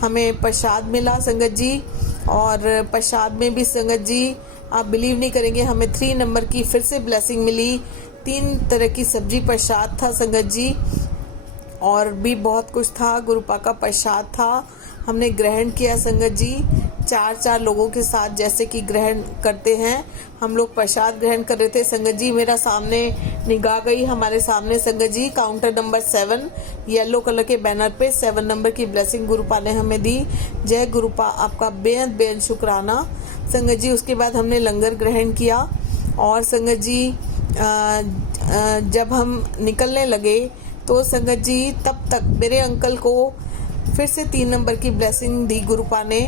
हमें प्रसाद मिला संगत जी। और प्रसाद में भी संगत जी आप बिलीव नहीं करेंगे, हमें 3 नंबर की फिर से ब्लेसिंग मिली। 3 तरह की सब्जी प्रसाद था संगत जी, और भी बहुत कुछ था, गुरुपा का प्रसाद था, हमने ग्रहण किया संगत जी। 4-4 लोगों के साथ जैसे कि ग्रहण करते हैं हम लोग प्रसाद ग्रहण कर रहे थे संगत जी। मेरा सामने निगाह गई, हमारे सामने संगत जी काउंटर नंबर 7 येलो कलर के बैनर पे 7 नंबर की ब्लेसिंग गुरुपा ने हमें दी। जय गुरुपा, आपका बेहद शुक्राना संगत जी। उसके बाद हमने लंगर ग्रहण किया और संगत जी जब हम निकलने लगे तो संगत जी तब तक मेरे अंकल को फिर से 3 नंबर की ब्लेसिंग दी गुरुपा ने,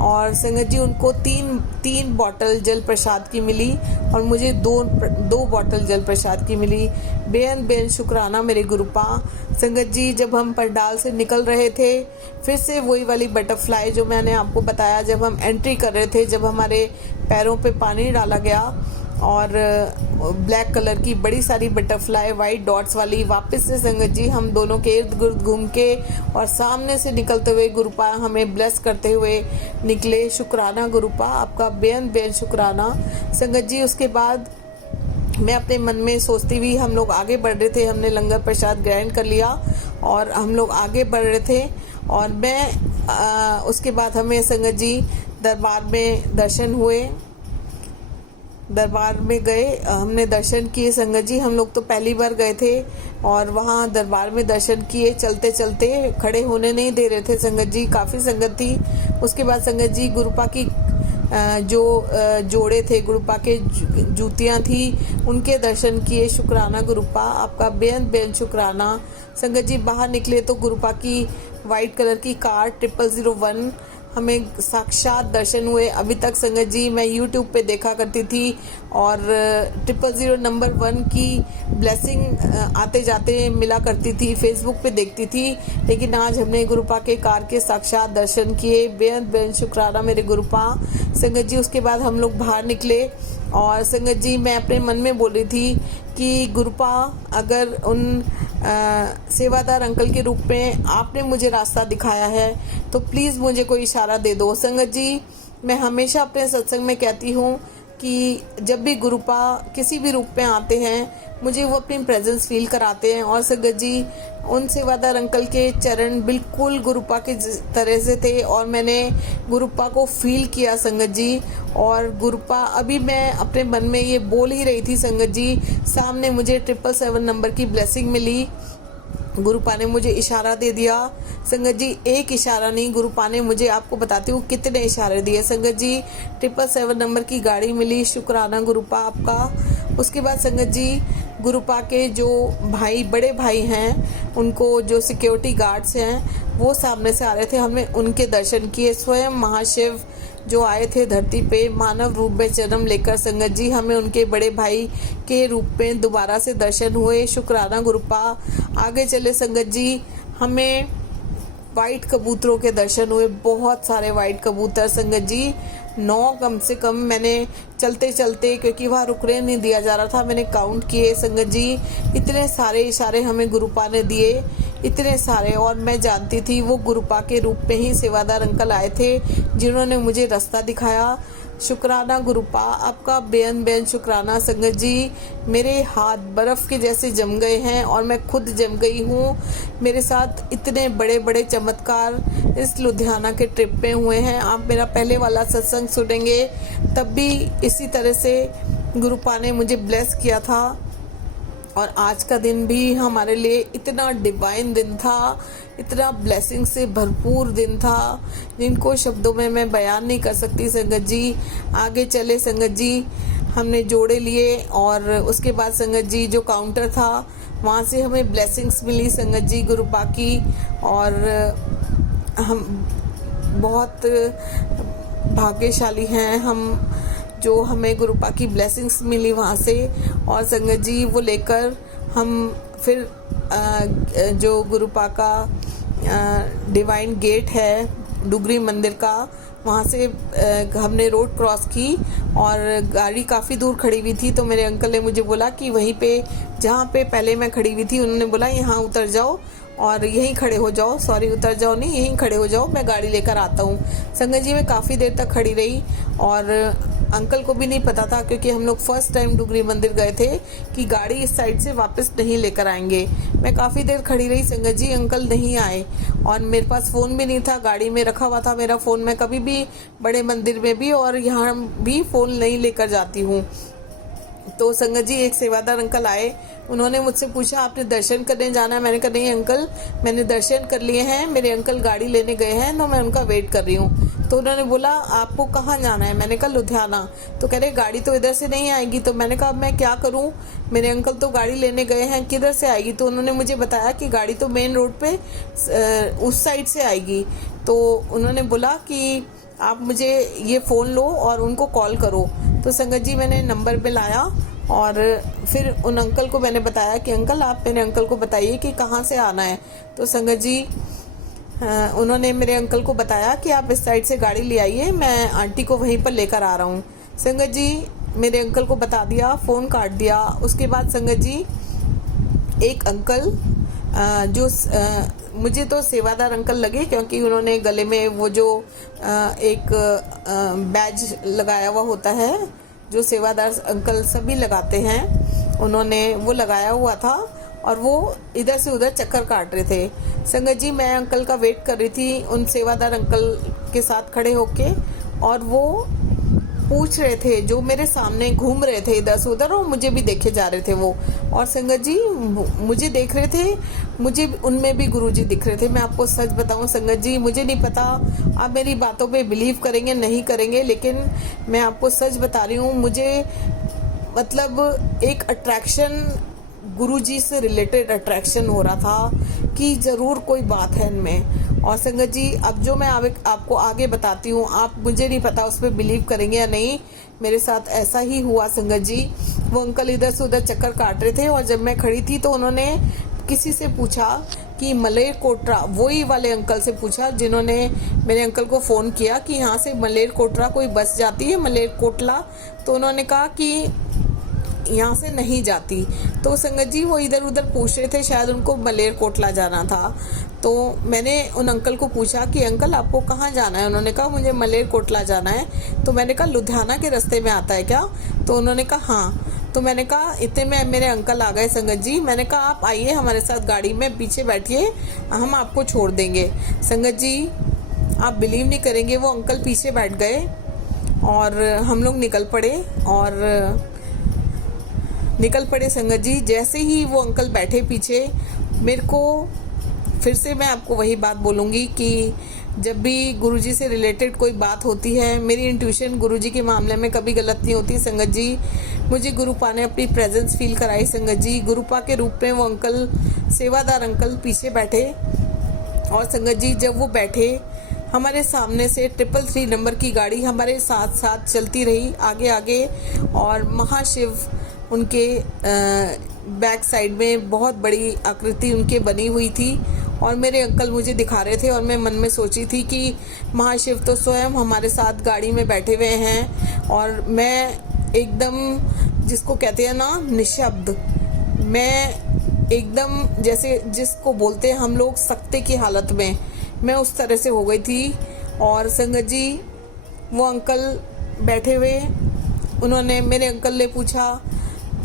और संगत जी उनको 3 बॉटल जल प्रसाद की मिली और मुझे 2 बॉटल जल प्रसाद की मिली। बेन शुक्राना मेरे गुरुपा। संगत जी जब हम पंडाल से निकल रहे थे, फिर से वही वाली बटरफ्लाई जो मैंने आपको बताया, जब हम एंट्री कर रहे थे, जब हमारे पैरों पे पानी डाला गया और ब्लैक कलर की बड़ी सारी बटरफ्लाई वाइट डॉट्स वाली, वापस से संगत जी हम दोनों के इर्द गिर्द घूम के और सामने से निकलते हुए गुरुपा हमें ब्लेस करते हुए निकले। शुक्राना गुरुपा, आपका बेन शुक्राना संगत जी। उसके बाद मैं अपने मन में सोचती हुई हम लोग आगे बढ़ रहे थे, हमने लंगर प्रसाद ग्रहण कर लिया और हम लोग आगे बढ़ रहे थे। और मैं उसके बाद हमें संगत जी दरबार में दर्शन हुए, दरबार में गए, हमने दर्शन किए संगत जी। हम लोग तो पहली बार गए थे और वहाँ दरबार में दर्शन किए, चलते चलते खड़े होने नहीं दे रहे थे संगत जी, काफ़ी संगत थी। उसके बाद संगत जी गुरुपा की जो जोड़े थे, गुरुपा के जूतियाँ थी, उनके दर्शन किए। शुक्राना गुरुपा, आपका बेन शुक्राना संगत जी। बाहर निकले तो गुरुपा की वाइट कलर की कार 0001 हमें साक्षात दर्शन हुए। अभी तक संगत जी मैं YouTube पे देखा करती थी और 000 नंबर 1 की ब्लेसिंग आते जाते मिला करती थी, फेसबुक पे देखती थी, लेकिन आज हमने गुरुपा के कार के साक्षात दर्शन किए। बेन शुक्राना मेरे गुरुपा संगत जी। उसके बाद हम लोग बाहर निकले और संगत जी मैं अपने मन में बोल रही थी कि गुरुपा अगर उन सेवादार अंकल के रूप में आपने मुझे रास्ता दिखाया है तो प्लीज़ मुझे कोई इशारा दे दो। संगत जी मैं हमेशा अपने सत्संग में कहती हूँ कि जब भी गुरुपा किसी भी रूप में आते हैं मुझे वो अपनी प्रेजेंस फील कराते हैं। और संगत जी उन सेवादार अंकल के चरण बिल्कुल गुरुपा के तरह से थे और मैंने गुरुपा को फील किया संगत जी। और गुरुपा अभी मैं अपने मन में ये बोल ही रही थी संगत जी, सामने मुझे 777 नंबर की ब्लेसिंग मिली। गुरुपा ने मुझे इशारा दे दिया संगत जी, एक इशारा नहीं, गुरुपा ने मुझे आपको बताती हूँ कितने इशारे दिए संगत जी। 777 नंबर की गाड़ी मिली। शुक्राना गुरुपा आपका। उसके बाद संगत जी गुरुपा के जो भाई, बड़े भाई हैं, उनको जो सिक्योरिटी गार्ड्स हैं वो सामने से आ रहे थे, हमने उनके दर्शन किए। स्वयं महाशिव जो आए थे धरती पे मानव रूप में जन्म लेकर संगत जी, हमें उनके बड़े भाई के रूप में दोबारा से दर्शन हुए। शुक्राना गुरुपा। आगे चले संगत जी, हमें वाइट कबूतरों के दर्शन हुए, बहुत सारे वाइट कबूतर संगत जी, 9 कम से कम। मैंने चलते चलते, क्योंकि वहाँ रुकने नहीं दिया जा रहा था, मैंने काउंट किए संगत जी, इतने सारे इशारे हमें गुरुपा ने दिए, इतने सारे। और मैं जानती थी वो गुरुपा के रूप में ही सेवादार अंकल आए थे जिन्होंने मुझे रास्ता दिखाया। शुक्राना गुरुपा, आपका बेअन बेअन शुक्राना संगत जी। मेरे हाथ बर्फ के जैसे जम गए हैं और मैं खुद जम गई हूँ। मेरे साथ इतने बड़े बड़े चमत्कार इस लुधियाना के ट्रिप पे हुए हैं। आप मेरा पहले वाला सत्संग सुनेंगे, तब भी इसी तरह से गुरुपा ने मुझे ब्लेस किया था। और आज का दिन भी हमारे लिए इतना डिवाइन दिन था, इतना ब्लेसिंग से भरपूर दिन था, जिनको शब्दों में मैं बयान नहीं कर सकती संगत जी। आगे चले संगत जी, हमने जोड़े लिए और उसके बाद संगत जी जो काउंटर था वहाँ से हमें ब्लेसिंग्स मिली संगत जी गुरुपा की। और हम बहुत भाग्यशाली हैं हम, जो हमें गुरुपा की ब्लेसिंग्स मिली वहाँ से। और संगत जी वो लेकर हम फिर जो गुरुपा का डिवाइन गेट है डुगरी मंदिर का, वहाँ से हमने रोड क्रॉस की और गाड़ी काफ़ी दूर खड़ी हुई थी। तो मेरे अंकल ने मुझे बोला कि वहीं पे जहाँ पे पहले मैं खड़ी हुई थी, उन्होंने बोला यहाँ उतर जाओ और यहीं खड़े हो जाओ, सॉरी उतर जाओ नहीं, यहीं खड़े हो जाओ, मैं गाड़ी लेकर आता हूँ। संगत जी मैं काफ़ी देर तक खड़ी रही और अंकल को भी नहीं पता था, क्योंकि हम लोग फर्स्ट टाइम डुगरी मंदिर गए थे, कि गाड़ी इस साइड से वापस नहीं लेकर आएंगे। मैं काफ़ी देर खड़ी रही संगत जी, अंकल नहीं आए और मेरे पास फ़ोन भी नहीं था, गाड़ी में रखा हुआ था मेरा फ़ोन। मैं कभी भी बड़े मंदिर में भी और यहाँ भी फ़ोन नहीं लेकर जाती हूँ। तो संगत जी एक सेवादार अंकल आए, उन्होंने मुझसे पूछा आपने दर्शन करने जाना है? मैंने कहा नहीं अंकल, मैंने दर्शन कर लिए हैं, मेरे अंकल गाड़ी लेने गए हैं तो मैं उनका वेट कर रही हूँ। तो उन्होंने बोला आपको कहाँ जाना है? मैंने कहा लुधियाना। तो कह रहे गाड़ी तो इधर से नहीं आएगी। तो मैंने कहा मैं क्या करूँ, मेरे अंकल तो गाड़ी लेने गए हैं, किधर से आएगी? तो उन्होंने मुझे बताया कि गाड़ी तो मेन रोड पे उस साइड से आएगी। तो उन्होंने बोला कि आप मुझे ये फ़ोन लो और उनको कॉल करो। तो संगत जी मैंने नंबर पे लाया और फिर उन अंकल को मैंने बताया कि अंकल आप मेरे अंकल को बताइए कि कहाँ से आना है। तो संगत जी उन्होंने मेरे अंकल को बताया कि आप इस साइड से गाड़ी ले आइए, मैं आंटी को वहीं पर लेकर आ रहा हूँ। संगत जी मेरे अंकल को बता दिया, फ़ोन काट दिया। उसके बाद संगत जी एक अंकल जो मुझे तो सेवादार अंकल लगे, क्योंकि उन्होंने गले में वो जो एक बैज लगाया हुआ होता है जो सेवादार अंकल सभी लगाते हैं, उन्होंने वो लगाया हुआ था और वो इधर से उधर चक्कर काट रहे थे। संगत जी मैं अंकल का वेट कर रही थी उन सेवादार अंकल के साथ खड़े होके, और वो पूछ रहे थे, जो मेरे सामने घूम रहे थे इधर से उधर और मुझे भी देखे जा रहे थे वो। और संगत जी मुझे देख रहे थे, मुझे उनमें भी गुरुजी दिख रहे थे। मैं आपको सच बताऊं संगत जी, मुझे नहीं पता आप मेरी बातों पे बिलीव करेंगे नहीं करेंगे, लेकिन मैं आपको सच बता रही हूँ, मुझे मतलब एक अट्रैक्शन गुरुजी से रिलेटेड अट्रैक्शन हो रहा था कि ज़रूर कोई बात है इनमें। और संगत जी अब जो मैं आपको आगे बताती हूँ, आप मुझे नहीं पता उस पर बिलीव करेंगे या नहीं, मेरे साथ ऐसा ही हुआ संगत जी। वो अंकल इधर से उधर चक्कर काट रहे थे और जब मैं खड़ी थी तो उन्होंने किसी से पूछा कि मलेरकोटरा, वही वाले अंकल से पूछा जिन्होंने मेरे अंकल को फ़ोन किया कि यहाँ से मलेरकोटरा कोई बस जाती है मलेरकोटला। तो उन्होंने कहा कि यहाँ से नहीं जाती। तो संगत जी वो इधर उधर पूछ रहे थे, शायद उनको मलेरकोटला जाना था। तो मैंने उन अंकल को पूछा कि अंकल आपको कहाँ जाना है? उन्होंने कहा मुझे मलेरकोटला जाना है। तो मैंने कहा लुधियाना के रास्ते में आता है क्या? तो उन्होंने कहा हाँ। तो मैंने कहा इतने में मेरे अंकल आ गए संगत जी। मैंने कहा आप आइए हमारे साथ गाड़ी में, पीछे बैठिए, हम आपको छोड़ देंगे। संगत जी आप बिलीव नहीं करेंगे, वो अंकल पीछे बैठ गए और हम लोग निकल पड़े संगत जी। जैसे ही वो अंकल बैठे पीछे, मेरे को फिर से मैं आपको वही बात बोलूँगी कि जब भी गुरुजी से रिलेटेड कोई बात होती है, मेरी इंट्यूशन गुरुजी के मामले में कभी गलत नहीं होती संगत जी। मुझे गुरुपा ने अपनी प्रेजेंस फील कराई संगत जी। गुरुपा के रूप में वो अंकल, सेवादार अंकल पीछे बैठे और संगत जी जब वो बैठे, हमारे सामने से 333 नंबर की गाड़ी हमारे साथ साथ चलती रही आगे आगे, और महाशिव उनके बैक साइड में बहुत बड़ी आकृति उनके बनी हुई थी और मेरे अंकल मुझे दिखा रहे थे और मैं मन में सोची थी कि महाशिव तो स्वयं हमारे साथ गाड़ी में बैठे हुए हैं और मैं एकदम जिसको कहते हैं ना निशब्द, मैं एकदम जैसे जिसको बोलते हैं हम लोग सकते की हालत में, मैं उस तरह से हो गई थी। और संगत जी वो अंकल बैठे हुए, उन्होंने मेरे अंकल ने पूछा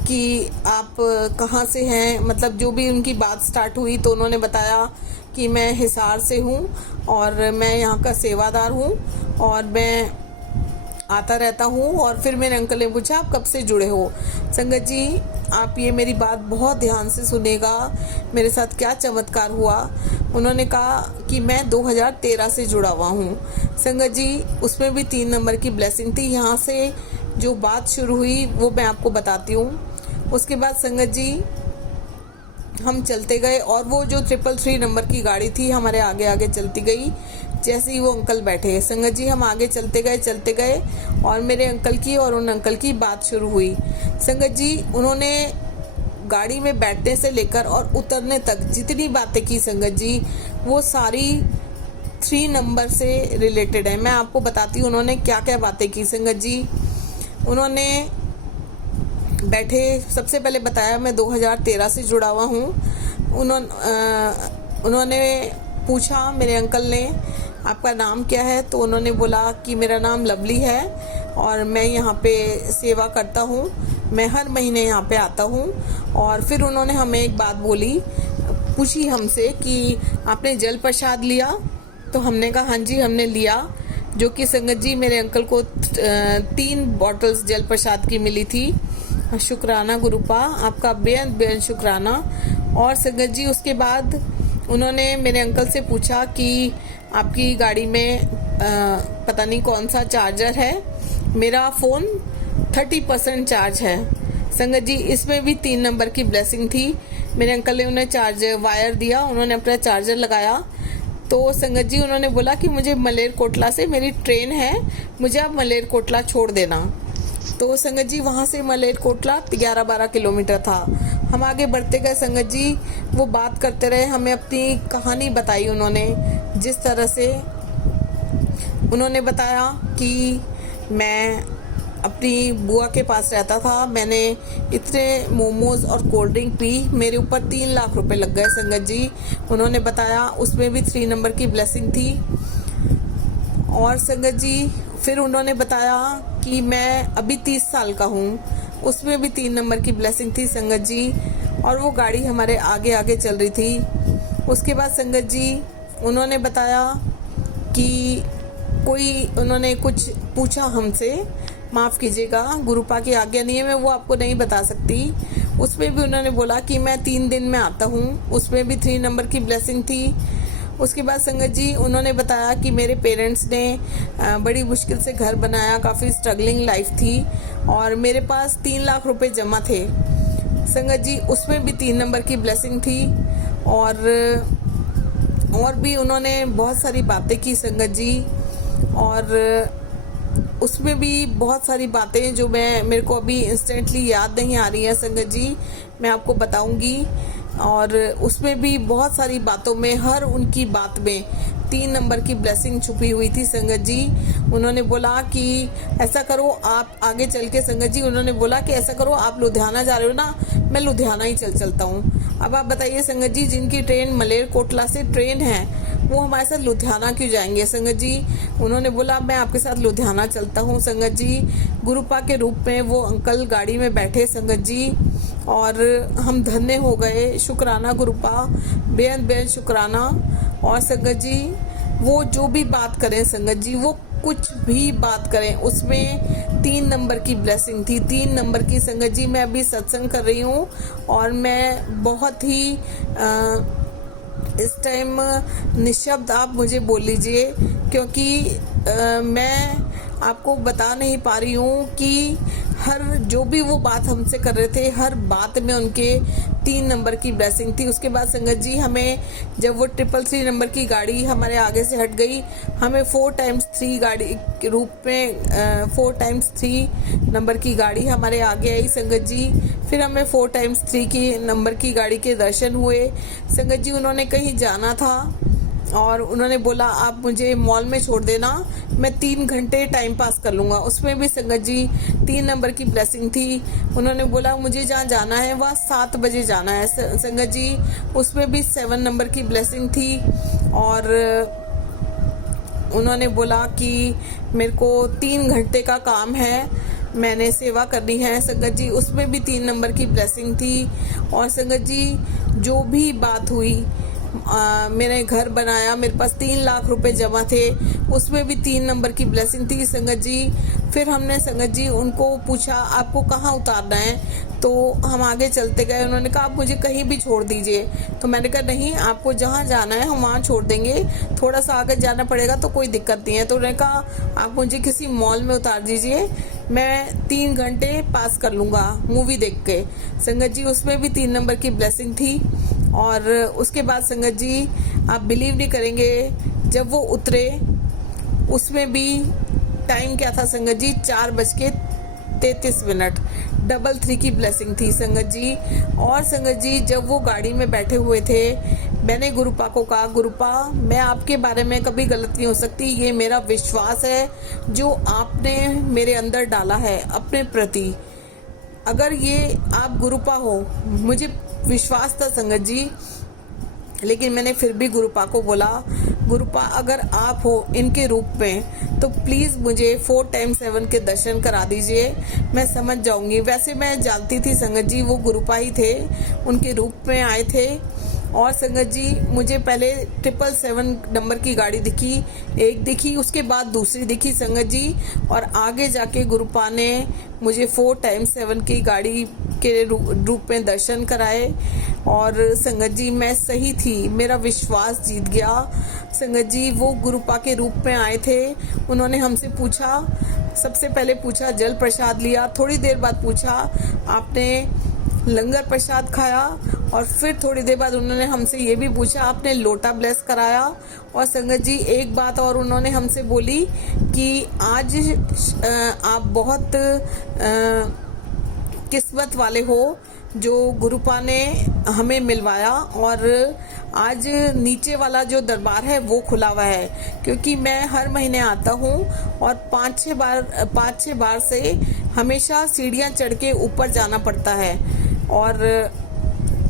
कि आप कहाँ से हैं, मतलब जो भी उनकी बात स्टार्ट हुई तो उन्होंने बताया कि मैं हिसार से हूँ और मैं यहाँ का सेवादार हूँ और मैं आता रहता हूँ। और फिर मेरे अंकल ने पूछा आप कब से जुड़े हो। संगत जी आप ये मेरी बात बहुत ध्यान से सुनेगा, मेरे साथ क्या चमत्कार हुआ। उन्होंने कहा कि मैं 2013 से जुड़ा हुआ हूँ। संगत जी उसमें भी 3 नंबर की ब्लेसिंग थी। यहाँ से जो बात शुरू हुई वो मैं आपको बताती हूँ। उसके बाद संगत जी हम चलते गए और वो जो 333 नंबर की गाड़ी थी हमारे आगे आगे चलती गई। जैसे ही वो अंकल बैठे, संगत जी हम आगे चलते गए और मेरे अंकल की और उन अंकल की बात शुरू हुई। संगत जी उन्होंने गाड़ी में बैठने से लेकर और उतरने तक जितनी बातें की संगत जी वो सारी 3 नंबर से रिलेटेड है। मैं आपको बताती हूँ उन्होंने क्या क्या बातें की। संगत जी उन्होंने बैठे, सबसे पहले बताया मैं 2013 से जुड़ा हुआ हूँ। उन्होंने पूछा मेरे अंकल ने आपका नाम क्या है, तो उन्होंने बोला कि मेरा नाम लवली है और मैं यहाँ पे सेवा करता हूँ, मैं हर महीने यहाँ पे आता हूँ। और फिर उन्होंने हमें एक बात पूछी हमसे कि आपने जल प्रसाद लिया, तो हमने कहा हाँ जी हमने लिया, जो कि संगत जी मेरे अंकल को 3 बॉटल्स जल प्रसाद की मिली थी। शुक्राना गुरुपा, आपका बेहद बेहद शुक्राना। और संगत जी उसके बाद उन्होंने मेरे अंकल से पूछा कि आपकी गाड़ी में पता नहीं कौन सा चार्जर है, मेरा फ़ोन 30% चार्ज है। संगत जी इसमें भी 3 नंबर की ब्लेसिंग थी। मेरे अंकल ने उन्हें चार्जर वायर दिया, उन्होंने अपना चार्जर लगाया। तो संगत जी उन्होंने बोला कि मुझे मलेरकोटला से मेरी ट्रेन है, मुझे आप मलेरकोटला छोड़ देना। तो संगत जी वहाँ से मलेरकोटला 11-12 किलोमीटर था। हम आगे बढ़ते गए संगत जी, वो बात करते रहे, हमें अपनी कहानी बताई उन्होंने। जिस तरह से उन्होंने बताया कि मैं अपनी बुआ के पास रहता था, मैंने इतने मोमोज और कोल्ड ड्रिंक पी, मेरे ऊपर 3 लाख रुपए लग गए। संगत जी उन्होंने बताया उसमें भी 3 नंबर की ब्लेसिंग थी। और संगत जी फिर उन्होंने बताया कि मैं अभी 30 साल का हूँ, उसमें भी 3 नंबर की ब्लेसिंग थी संगत जी। और वो गाड़ी हमारे आगे आगे चल रही थी। उसके बाद संगत जी उन्होंने बताया कि उन्होंने कुछ पूछा हमसे, माफ़ कीजिएगा गुरुपा की आज्ञा नहीं है, मैं वो आपको नहीं बता सकती। उसमें भी उन्होंने बोला कि मैं 3 दिन में आता हूँ, उसमें भी 3 नंबर की ब्लेसिंग थी। उसके बाद संगत जी उन्होंने बताया कि मेरे पेरेंट्स ने बड़ी मुश्किल से घर बनाया, काफ़ी स्ट्रगलिंग लाइफ थी और मेरे पास 3 लाख रुपए जमा थे। संगत जी उसमें भी 3 नंबर की ब्लेसिंग थी। और भी उन्होंने बहुत सारी बातें की संगत जी, और उसमें भी बहुत सारी बातें जो मेरे को अभी इंस्टेंटली याद नहीं आ रही है संगत जी, मैं आपको बताऊंगी। और उसमें भी बहुत सारी बातों में, हर उनकी बात में 3 नंबर की ब्लेसिंग छुपी हुई थी संगत जी। उन्होंने बोला कि ऐसा करो आप आगे चल के, संगत जी उन्होंने बोला कि ऐसा करो आप लुधियाना जा रहे हो ना, मैं लुधियाना ही चलता हूँ। अब आप बताइए संगत जी, जिनकी ट्रेन मलेरकोटला से ट्रेन है वो हमारे साथ लुधियाना क्यों जाएंगे संगत जी। उन्होंने बोला मैं आपके साथ लुधियाना चलता हूँ संगत जी। गुरुपा के रूप में वो अंकल गाड़ी में बैठे संगत जी, और हम धन्य हो गए। शुक्राना गुरुपा, बेहद बेहद शुक्राना। और संगत जी वो जो भी बात करें संगत जी, वो कुछ भी बात करें उसमें 3 नंबर की ब्लेसिंग थी, 3 नंबर की संगत जी। मैं अभी सत्संग कर रही हूँ और मैं बहुत ही इस टाइम निशब्द, आप मुझे बोल लीजिए, क्योंकि मैं आपको बता नहीं पा रही हूँ कि हर जो भी वो बात हमसे कर रहे थे, हर बात में उनके 3 नंबर की ब्लेसिंग थी। उसके बाद संगत जी हमें जब वो 333 नंबर की गाड़ी हमारे आगे से हट गई, हमें 4x3 गाड़ी के रूप में 4x3 नंबर की गाड़ी हमारे आगे आई संगत जी। फिर हमें 4x3 की नंबर की गाड़ी के दर्शन हुए संगत जी। उन्होंने कहीं जाना था और उन्होंने बोला आप मुझे मॉल में छोड़ देना, मैं 3 घंटे टाइम पास कर लूँगा। उसमें भी संगत जी 3 नंबर की ब्लेसिंग थी। उन्होंने बोला मुझे जहाँ जाना है वह 7 बजे जाना है संगत जी, उसमें भी 7 नंबर की ब्लेसिंग थी। और उन्होंने बोला कि मेरे को 3 घंटे का काम है, मैंने सेवा करनी है संगत जी, उसमें भी 3 नंबर की ब्लेसिंग थी। और संगत जी जो भी बात हुई, मैंने घर बनाया, मेरे पास 3 लाख रुपए जमा थे, उसमें भी 3 नंबर की ब्लेसिंग थी संगत जी। फिर हमने संगत जी उनको पूछा आपको कहाँ उतारना है, तो हम आगे चलते गए। उन्होंने कहा आप मुझे कहीं भी छोड़ दीजिए, तो मैंने कहा नहीं, आपको जहाँ जाना है हम वहाँ छोड़ देंगे, थोड़ा सा आगे जाना पड़ेगा तो कोई दिक्कत नहीं है। तो उन्होंने कहा आप मुझे किसी मॉल में उतार दीजिए, मैं 3 घंटे पास कर लूँगा मूवी देख के संगत जी। उसमें भी 3 नंबर की ब्लेसिंग थी। और उसके बाद संगत जी आप बिलीव नहीं करेंगे, जब वो उतरे उसमें भी टाइम क्या था संगत जी, 4:33 333 की ब्लेसिंग थी संगत जी। और संगत जी जब वो गाड़ी में बैठे हुए थे, मैंने गुरुपा को कहा गुरुपा मैं आपके बारे में कभी गलत नहीं हो सकती, ये मेरा विश्वास है जो आपने मेरे अंदर डाला है अपने प्रति, अगर ये आप गुरुपा हो, मुझे विश्वास था संगत जी। लेकिन मैंने फिर भी गुरुपा को बोला गुरुपा अगर आप हो इनके रूप में तो प्लीज़ मुझे 4x7 के दर्शन करा दीजिए, मैं समझ जाऊंगी। वैसे मैं जानती थी संगत जी वो गुरुपा ही थे, उनके रूप में आए थे। और संगत जी मुझे पहले 777 नंबर की गाड़ी दिखी, एक दिखी, उसके बाद दूसरी दिखी संगत जी, और आगे जाके गुरुपा ने मुझे 4x7 की गाड़ी के रूप में दर्शन कराए। और संगत जी मैं सही थी, मेरा विश्वास जीत गया संगत जी। वो गुरुपा के रूप में आए थे, उन्होंने हमसे पूछा, सबसे पहले पूछा जल प्रसाद लिया, थोड़ी देर बाद पूछा आपने लंगर प्रसाद खाया, और फिर थोड़ी देर बाद उन्होंने हमसे ये भी पूछा आपने लोटा ब्लेस कराया। और संगत जी एक बात और उन्होंने हमसे बोली कि आज आप बहुत किस्मत वाले हो जो गुरुपा ने हमें मिलवाया, और आज नीचे वाला जो दरबार है वो खुला हुआ है, क्योंकि मैं हर महीने आता हूँ और 5-6 बार से हमेशा सीढ़ियाँ चढ़ के ऊपर जाना पड़ता है, और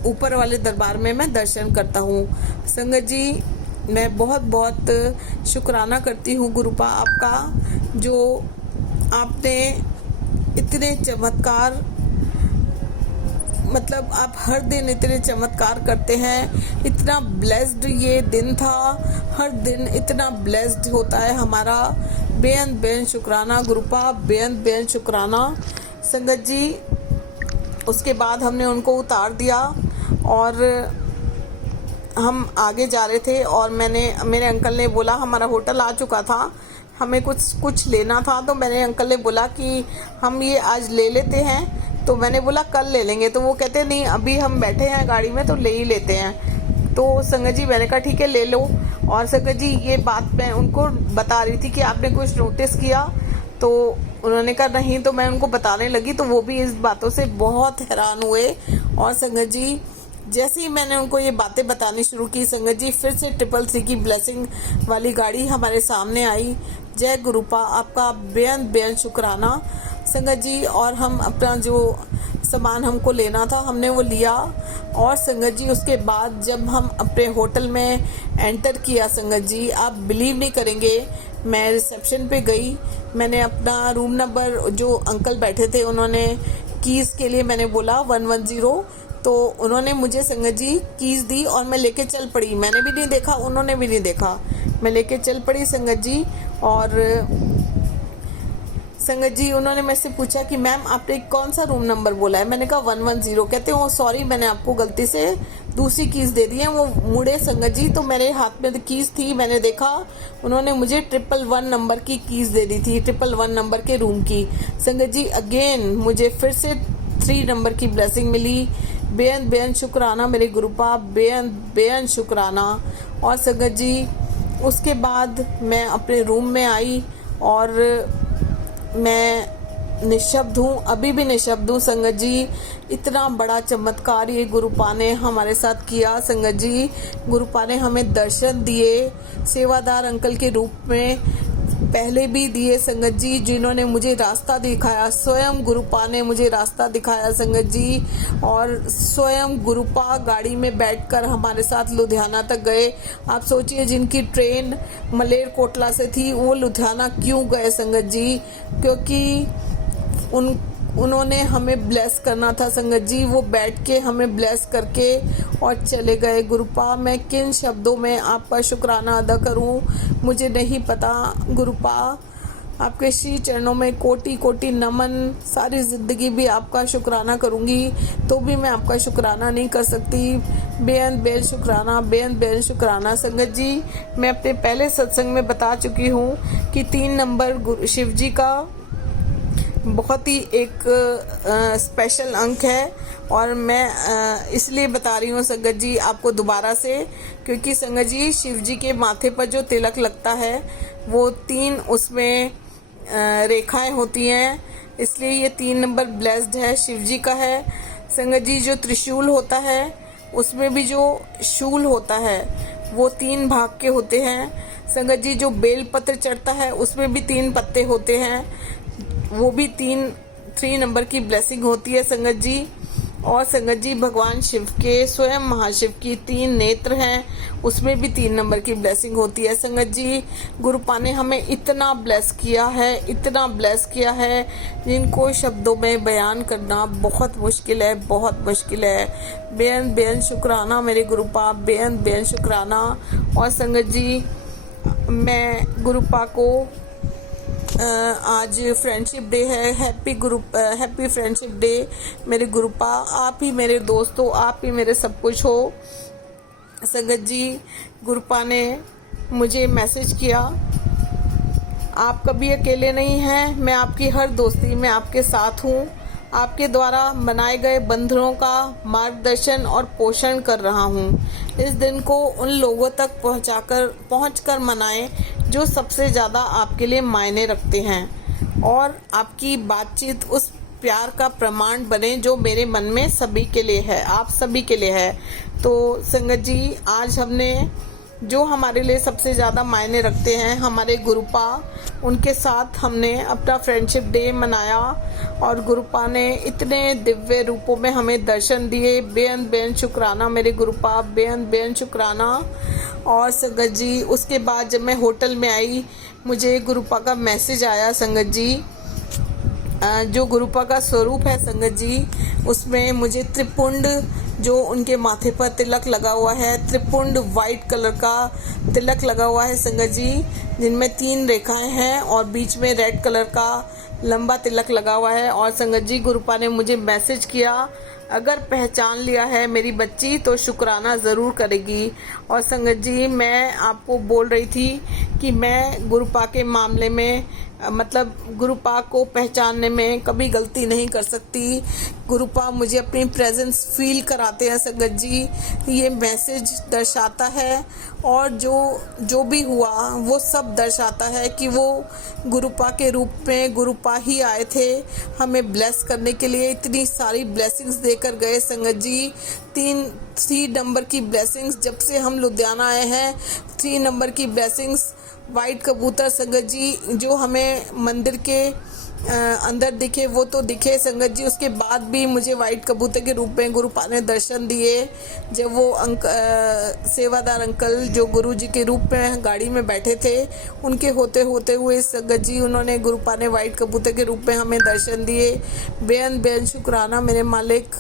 ऊपर वाले दरबार में मैं दर्शन करता हूँ संगत जी। मैं बहुत बहुत शुक्राना करती हूँ गुरुपा आपका, जो आपने इतने चमत्कार, मतलब आप हर दिन इतने चमत्कार करते हैं। इतना ब्लेस्ड ये दिन था, हर दिन इतना ब्लेस्ड होता है हमारा। बेअंत बेअंत शुक्राना गुरुपा, बेअंत बेअंत शुक्राना संगत जी। उसके बाद हमने उनको उतार दिया और हम आगे जा रहे थे, और मेरे अंकल ने बोला, हमारा होटल आ चुका था, हमें कुछ लेना था, तो मेरे अंकल ने बोला कि हम ये आज ले लेते हैं, तो मैंने बोला कल ले लेंगे, तो वो कहते नहीं अभी हम बैठे हैं गाड़ी में तो ले ही लेते हैं। तो संगत जी मैंने कहा ठीक है ले लो। और संगत जी ये बात मैं उनको बता रही थी कि आपने कुछ नोटिस किया, तो उन्होंने कहा नहीं, तो मैं उनको बताने लगी, तो वो भी इस बातों से बहुत हैरान हुए। और संगत जी जैसे ही मैंने उनको ये बातें बतानी शुरू की संगत जी, फिर से 333 की ब्लेसिंग वाली गाड़ी हमारे सामने आई। जय गुरुपा, आपका बेअंत बेअंत शुक्राना संगत जी। और हम अपना जो सामान हमको लेना था हमने वो लिया। और संगत जी उसके बाद जब हम अपने होटल में एंटर किया संगत जी, आप बिलीव नहीं करेंगे, मैं रिसेप्शन पे गई, मैंने अपना रूम नंबर, जो अंकल बैठे थे उन्होंने कीज़ के लिए मैंने बोला 110, तो उन्होंने मुझे संगत जी कीज़ दी और मैं लेके चल पड़ी। मैंने भी नहीं देखा, उन्होंने भी नहीं देखा, मैं लेके चल पड़ी संगत जी। और संगत जी उन्होंने मेरे से पूछा कि मैम आपने कौन सा रूम नंबर बोला है, मैंने कहा 110। कहते हो सॉरी मैंने आपको गलती से दूसरी कीज दे दी है। वो मुड़े संगत जी तो मेरे हाथ में कीज थी, मैंने देखा उन्होंने मुझे 111 नंबर की कीज दे दी थी, 111 नंबर के रूम की। संगत जी अगेन मुझे फिर से 3 नंबर की ब्लेसिंग मिली। बेअंत बेअंत शुक्राना मेरे गुरुपा, बेअंत बेअंत शुक्राना। और संगत जी उसके बाद मैं अपने रूम में आई और मैं निशब्द हूँ, अभी भी निशब्द हूँ संगत जी। इतना बड़ा चमत्कार ये गुरुपा ने हमारे साथ किया संगत जी। गुरुपा ने हमें दर्शन दिए सेवादार अंकल के रूप में, पहले भी दिए संगत जी, जिन्होंने मुझे रास्ता दिखाया। स्वयं गुरुपा ने मुझे रास्ता दिखाया संगत जी। और स्वयं गुरुपा गाड़ी में बैठकर हमारे साथ लुधियाना तक गए। आप सोचिए जिनकी ट्रेन मलेरकोटला से थी वो लुधियाना क्यों गए संगत जी, क्योंकि उन्होंने हमें ब्लेस करना था संगत जी। वो बैठ के हमें ब्लेस करके और चले गए। गुरुपा मैं किन शब्दों में आपका शुक्राना अदा करूं मुझे नहीं पता। गुरुपा आपके श्री चरणों में कोटि कोटि नमन, सारी जिंदगी भी आपका शुक्राना करूंगी तो भी मैं आपका शुक्राना नहीं कर सकती। बेअंत बेअंत शुक्राना, बेअंत बेअंत शुक्राना संगत जी। मैं अपने पहले सत्संग में बता चुकी हूँ कि 3 नंबर शिव जी का बहुत ही एक स्पेशल अंक है। और मैं इसलिए बता रही हूँ संगत जी आपको दोबारा से, क्योंकि संगत जी शिव जी के माथे पर जो तिलक लगता है वो 3 उसमें रेखाएं होती हैं, इसलिए ये 3 नंबर ब्लेस्ड है, शिव जी का है। संगत जी जो त्रिशूल होता है उसमें भी जो शूल होता है वो 3 भाग के होते हैं। संगत जी जो बेलपत्र चढ़ता है उसमें भी 3 पत्ते होते हैं, वो भी 3 नंबर की ब्लेसिंग होती है संगत जी। और संगत जी भगवान शिव के स्वयं महाशिव की 3 नेत्र हैं, उसमें भी 3 नंबर की ब्लेसिंग होती है संगत जी। गुरुपा ने हमें इतना ब्लेस किया है, इतना ब्लेस किया है जिनको शब्दों में बयान करना बहुत मुश्किल है, बहुत मुश्किल है। बेअंत बेअंत शुक्राना मेरे गुरुपा, बेअंत बेअंत शुक्राना। और संगत जी मैं गुरुपा को आज फ्रेंडशिप डे है, हैप्पी फ्रेंडशिप डे मेरे गुरुपा। आप ही मेरे दोस्त हो, आप ही मेरे सब कुछ हो संगत जी। गुरुपा ने मुझे मैसेज किया, आप कभी अकेले नहीं हैं, मैं आपकी हर दोस्ती में आपके साथ हूँ। आपके द्वारा बनाए गए बंधनों का मार्गदर्शन और पोषण कर रहा हूँ। इस दिन को उन लोगों तक पहुंचकर मनाएं जो सबसे ज़्यादा आपके लिए मायने रखते हैं, और आपकी बातचीत उस प्यार का प्रमाण बने जो मेरे मन में सभी के लिए है, आप सभी के लिए है। तो संगत जी आज हमने जो हमारे लिए सबसे ज़्यादा मायने रखते हैं हमारे गुरुपा, उनके साथ हमने अपना फ्रेंडशिप डे मनाया। और गुरुपा ने इतने दिव्य रूपों में हमें दर्शन दिए। बेअंत बेअंत शुक्राना मेरे गुरुपा, बेअंत बेअंत शुक्राना। और संगत जी उसके बाद जब मैं होटल में आई मुझे गुरुपा का मैसेज आया संगत जी। जो गुरुपा का स्वरूप है संगत जी उसमें मुझे त्रिपुंड जो उनके माथे पर तिलक लगा हुआ है, त्रिपुंड वाइट कलर का तिलक लगा हुआ है संगत जी, जिनमें 3 रेखाएं हैं और बीच में रेड कलर का लंबा तिलक लगा हुआ है। और संगत जी गुरुपा ने मुझे मैसेज किया, अगर पहचान लिया है मेरी बच्ची तो शुक्राना ज़रूर करेगी। और संगत जी मैं आपको बोल रही थी कि मैं गुरुपा के मामले में मतलब गुरुपा को पहचानने में कभी गलती नहीं कर सकती। गुरुपा मुझे अपनी प्रेजेंस फील कराते हैं संगत जी, ये मैसेज दर्शाता है और जो भी हुआ वो सब दर्शाता है कि वो गुरुपा के रूप में गुरुपा ही आए थे हमें ब्लेस करने के लिए। इतनी सारी ब्लेसिंग्स देकर गए संगत जी। 3 नंबर की ब्लेसिंग्स जब से हम लुधियाना आए हैं, 3 नंबर की ब्लेसिंग्स। वाइट कबूतर संगत जी जो हमें मंदिर के अंदर दिखे वो तो दिखे संगत जी, उसके बाद भी मुझे वाइट कबूतर के रूप में गुरुपा ने दर्शन दिए। जब वो सेवादार अंकल जो गुरु जी के रूप में गाड़ी में बैठे थे उनके होते हुए संगत जी उन्होंने गुरुपा ने वाइट कबूतर के रूप में हमें दर्शन दिए। बेअंत बेअंत शुक्राना मेरे मालिक।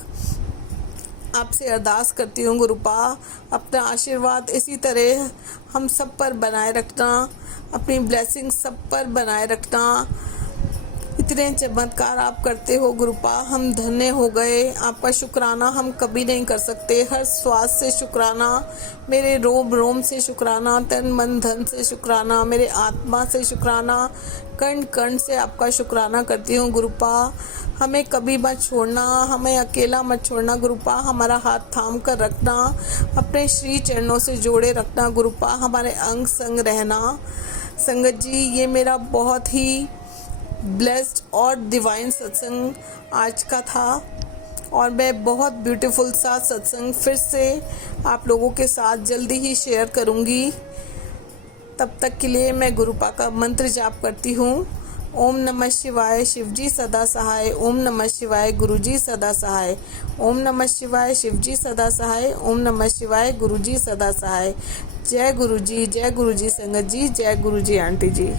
आपसे अरदास करती हूँ गुरुपा, अपना आशीर्वाद इसी तरह हम सब पर बनाए रखना, अपनी ब्लेसिंग सब पर बनाए रखना। इतने चमत्कार आप करते हो गुरुपा, हम धन्य हो गए। आपका शुक्राना हम कभी नहीं कर सकते। हर श्वास से शुक्राना, मेरे रोम रोम से शुक्राना, तन मन धन से शुक्राना, मेरे आत्मा से शुक्राना, कण कण से आपका शुक्राना करती हूँ गुरुपा। हमें कभी मत छोड़ना, हमें अकेला मत छोड़ना गुरुपा। हमारा हाथ थाम कर रखना, अपने श्री चरणों से जोड़े रखना गुरुपा। हमारे अंग संग रहना। संगत जी, ये मेरा बहुत ही ब्लेस्ड और डिवाइन सत्संग आज का था, और मैं बहुत ब्यूटीफुल सा सत्संग फिर से आप लोगों के साथ जल्दी ही शेयर करूंगी। तब तक के लिए मैं गुरुपा का मंत्र जाप करती हूँ। ओम नमः शिवाय, शिवजी सदा सहाय। ओम नमः शिवाय, गुरुजी सदा सहाय। ओम नमः शिवाय, शिवजी सदा सहाय। ओम नमः शिवाय, गुरुजी सदा सहाय। जय गुरुजी, जय गुरुजी संगत जी, जय गुरुजी आंटी जी।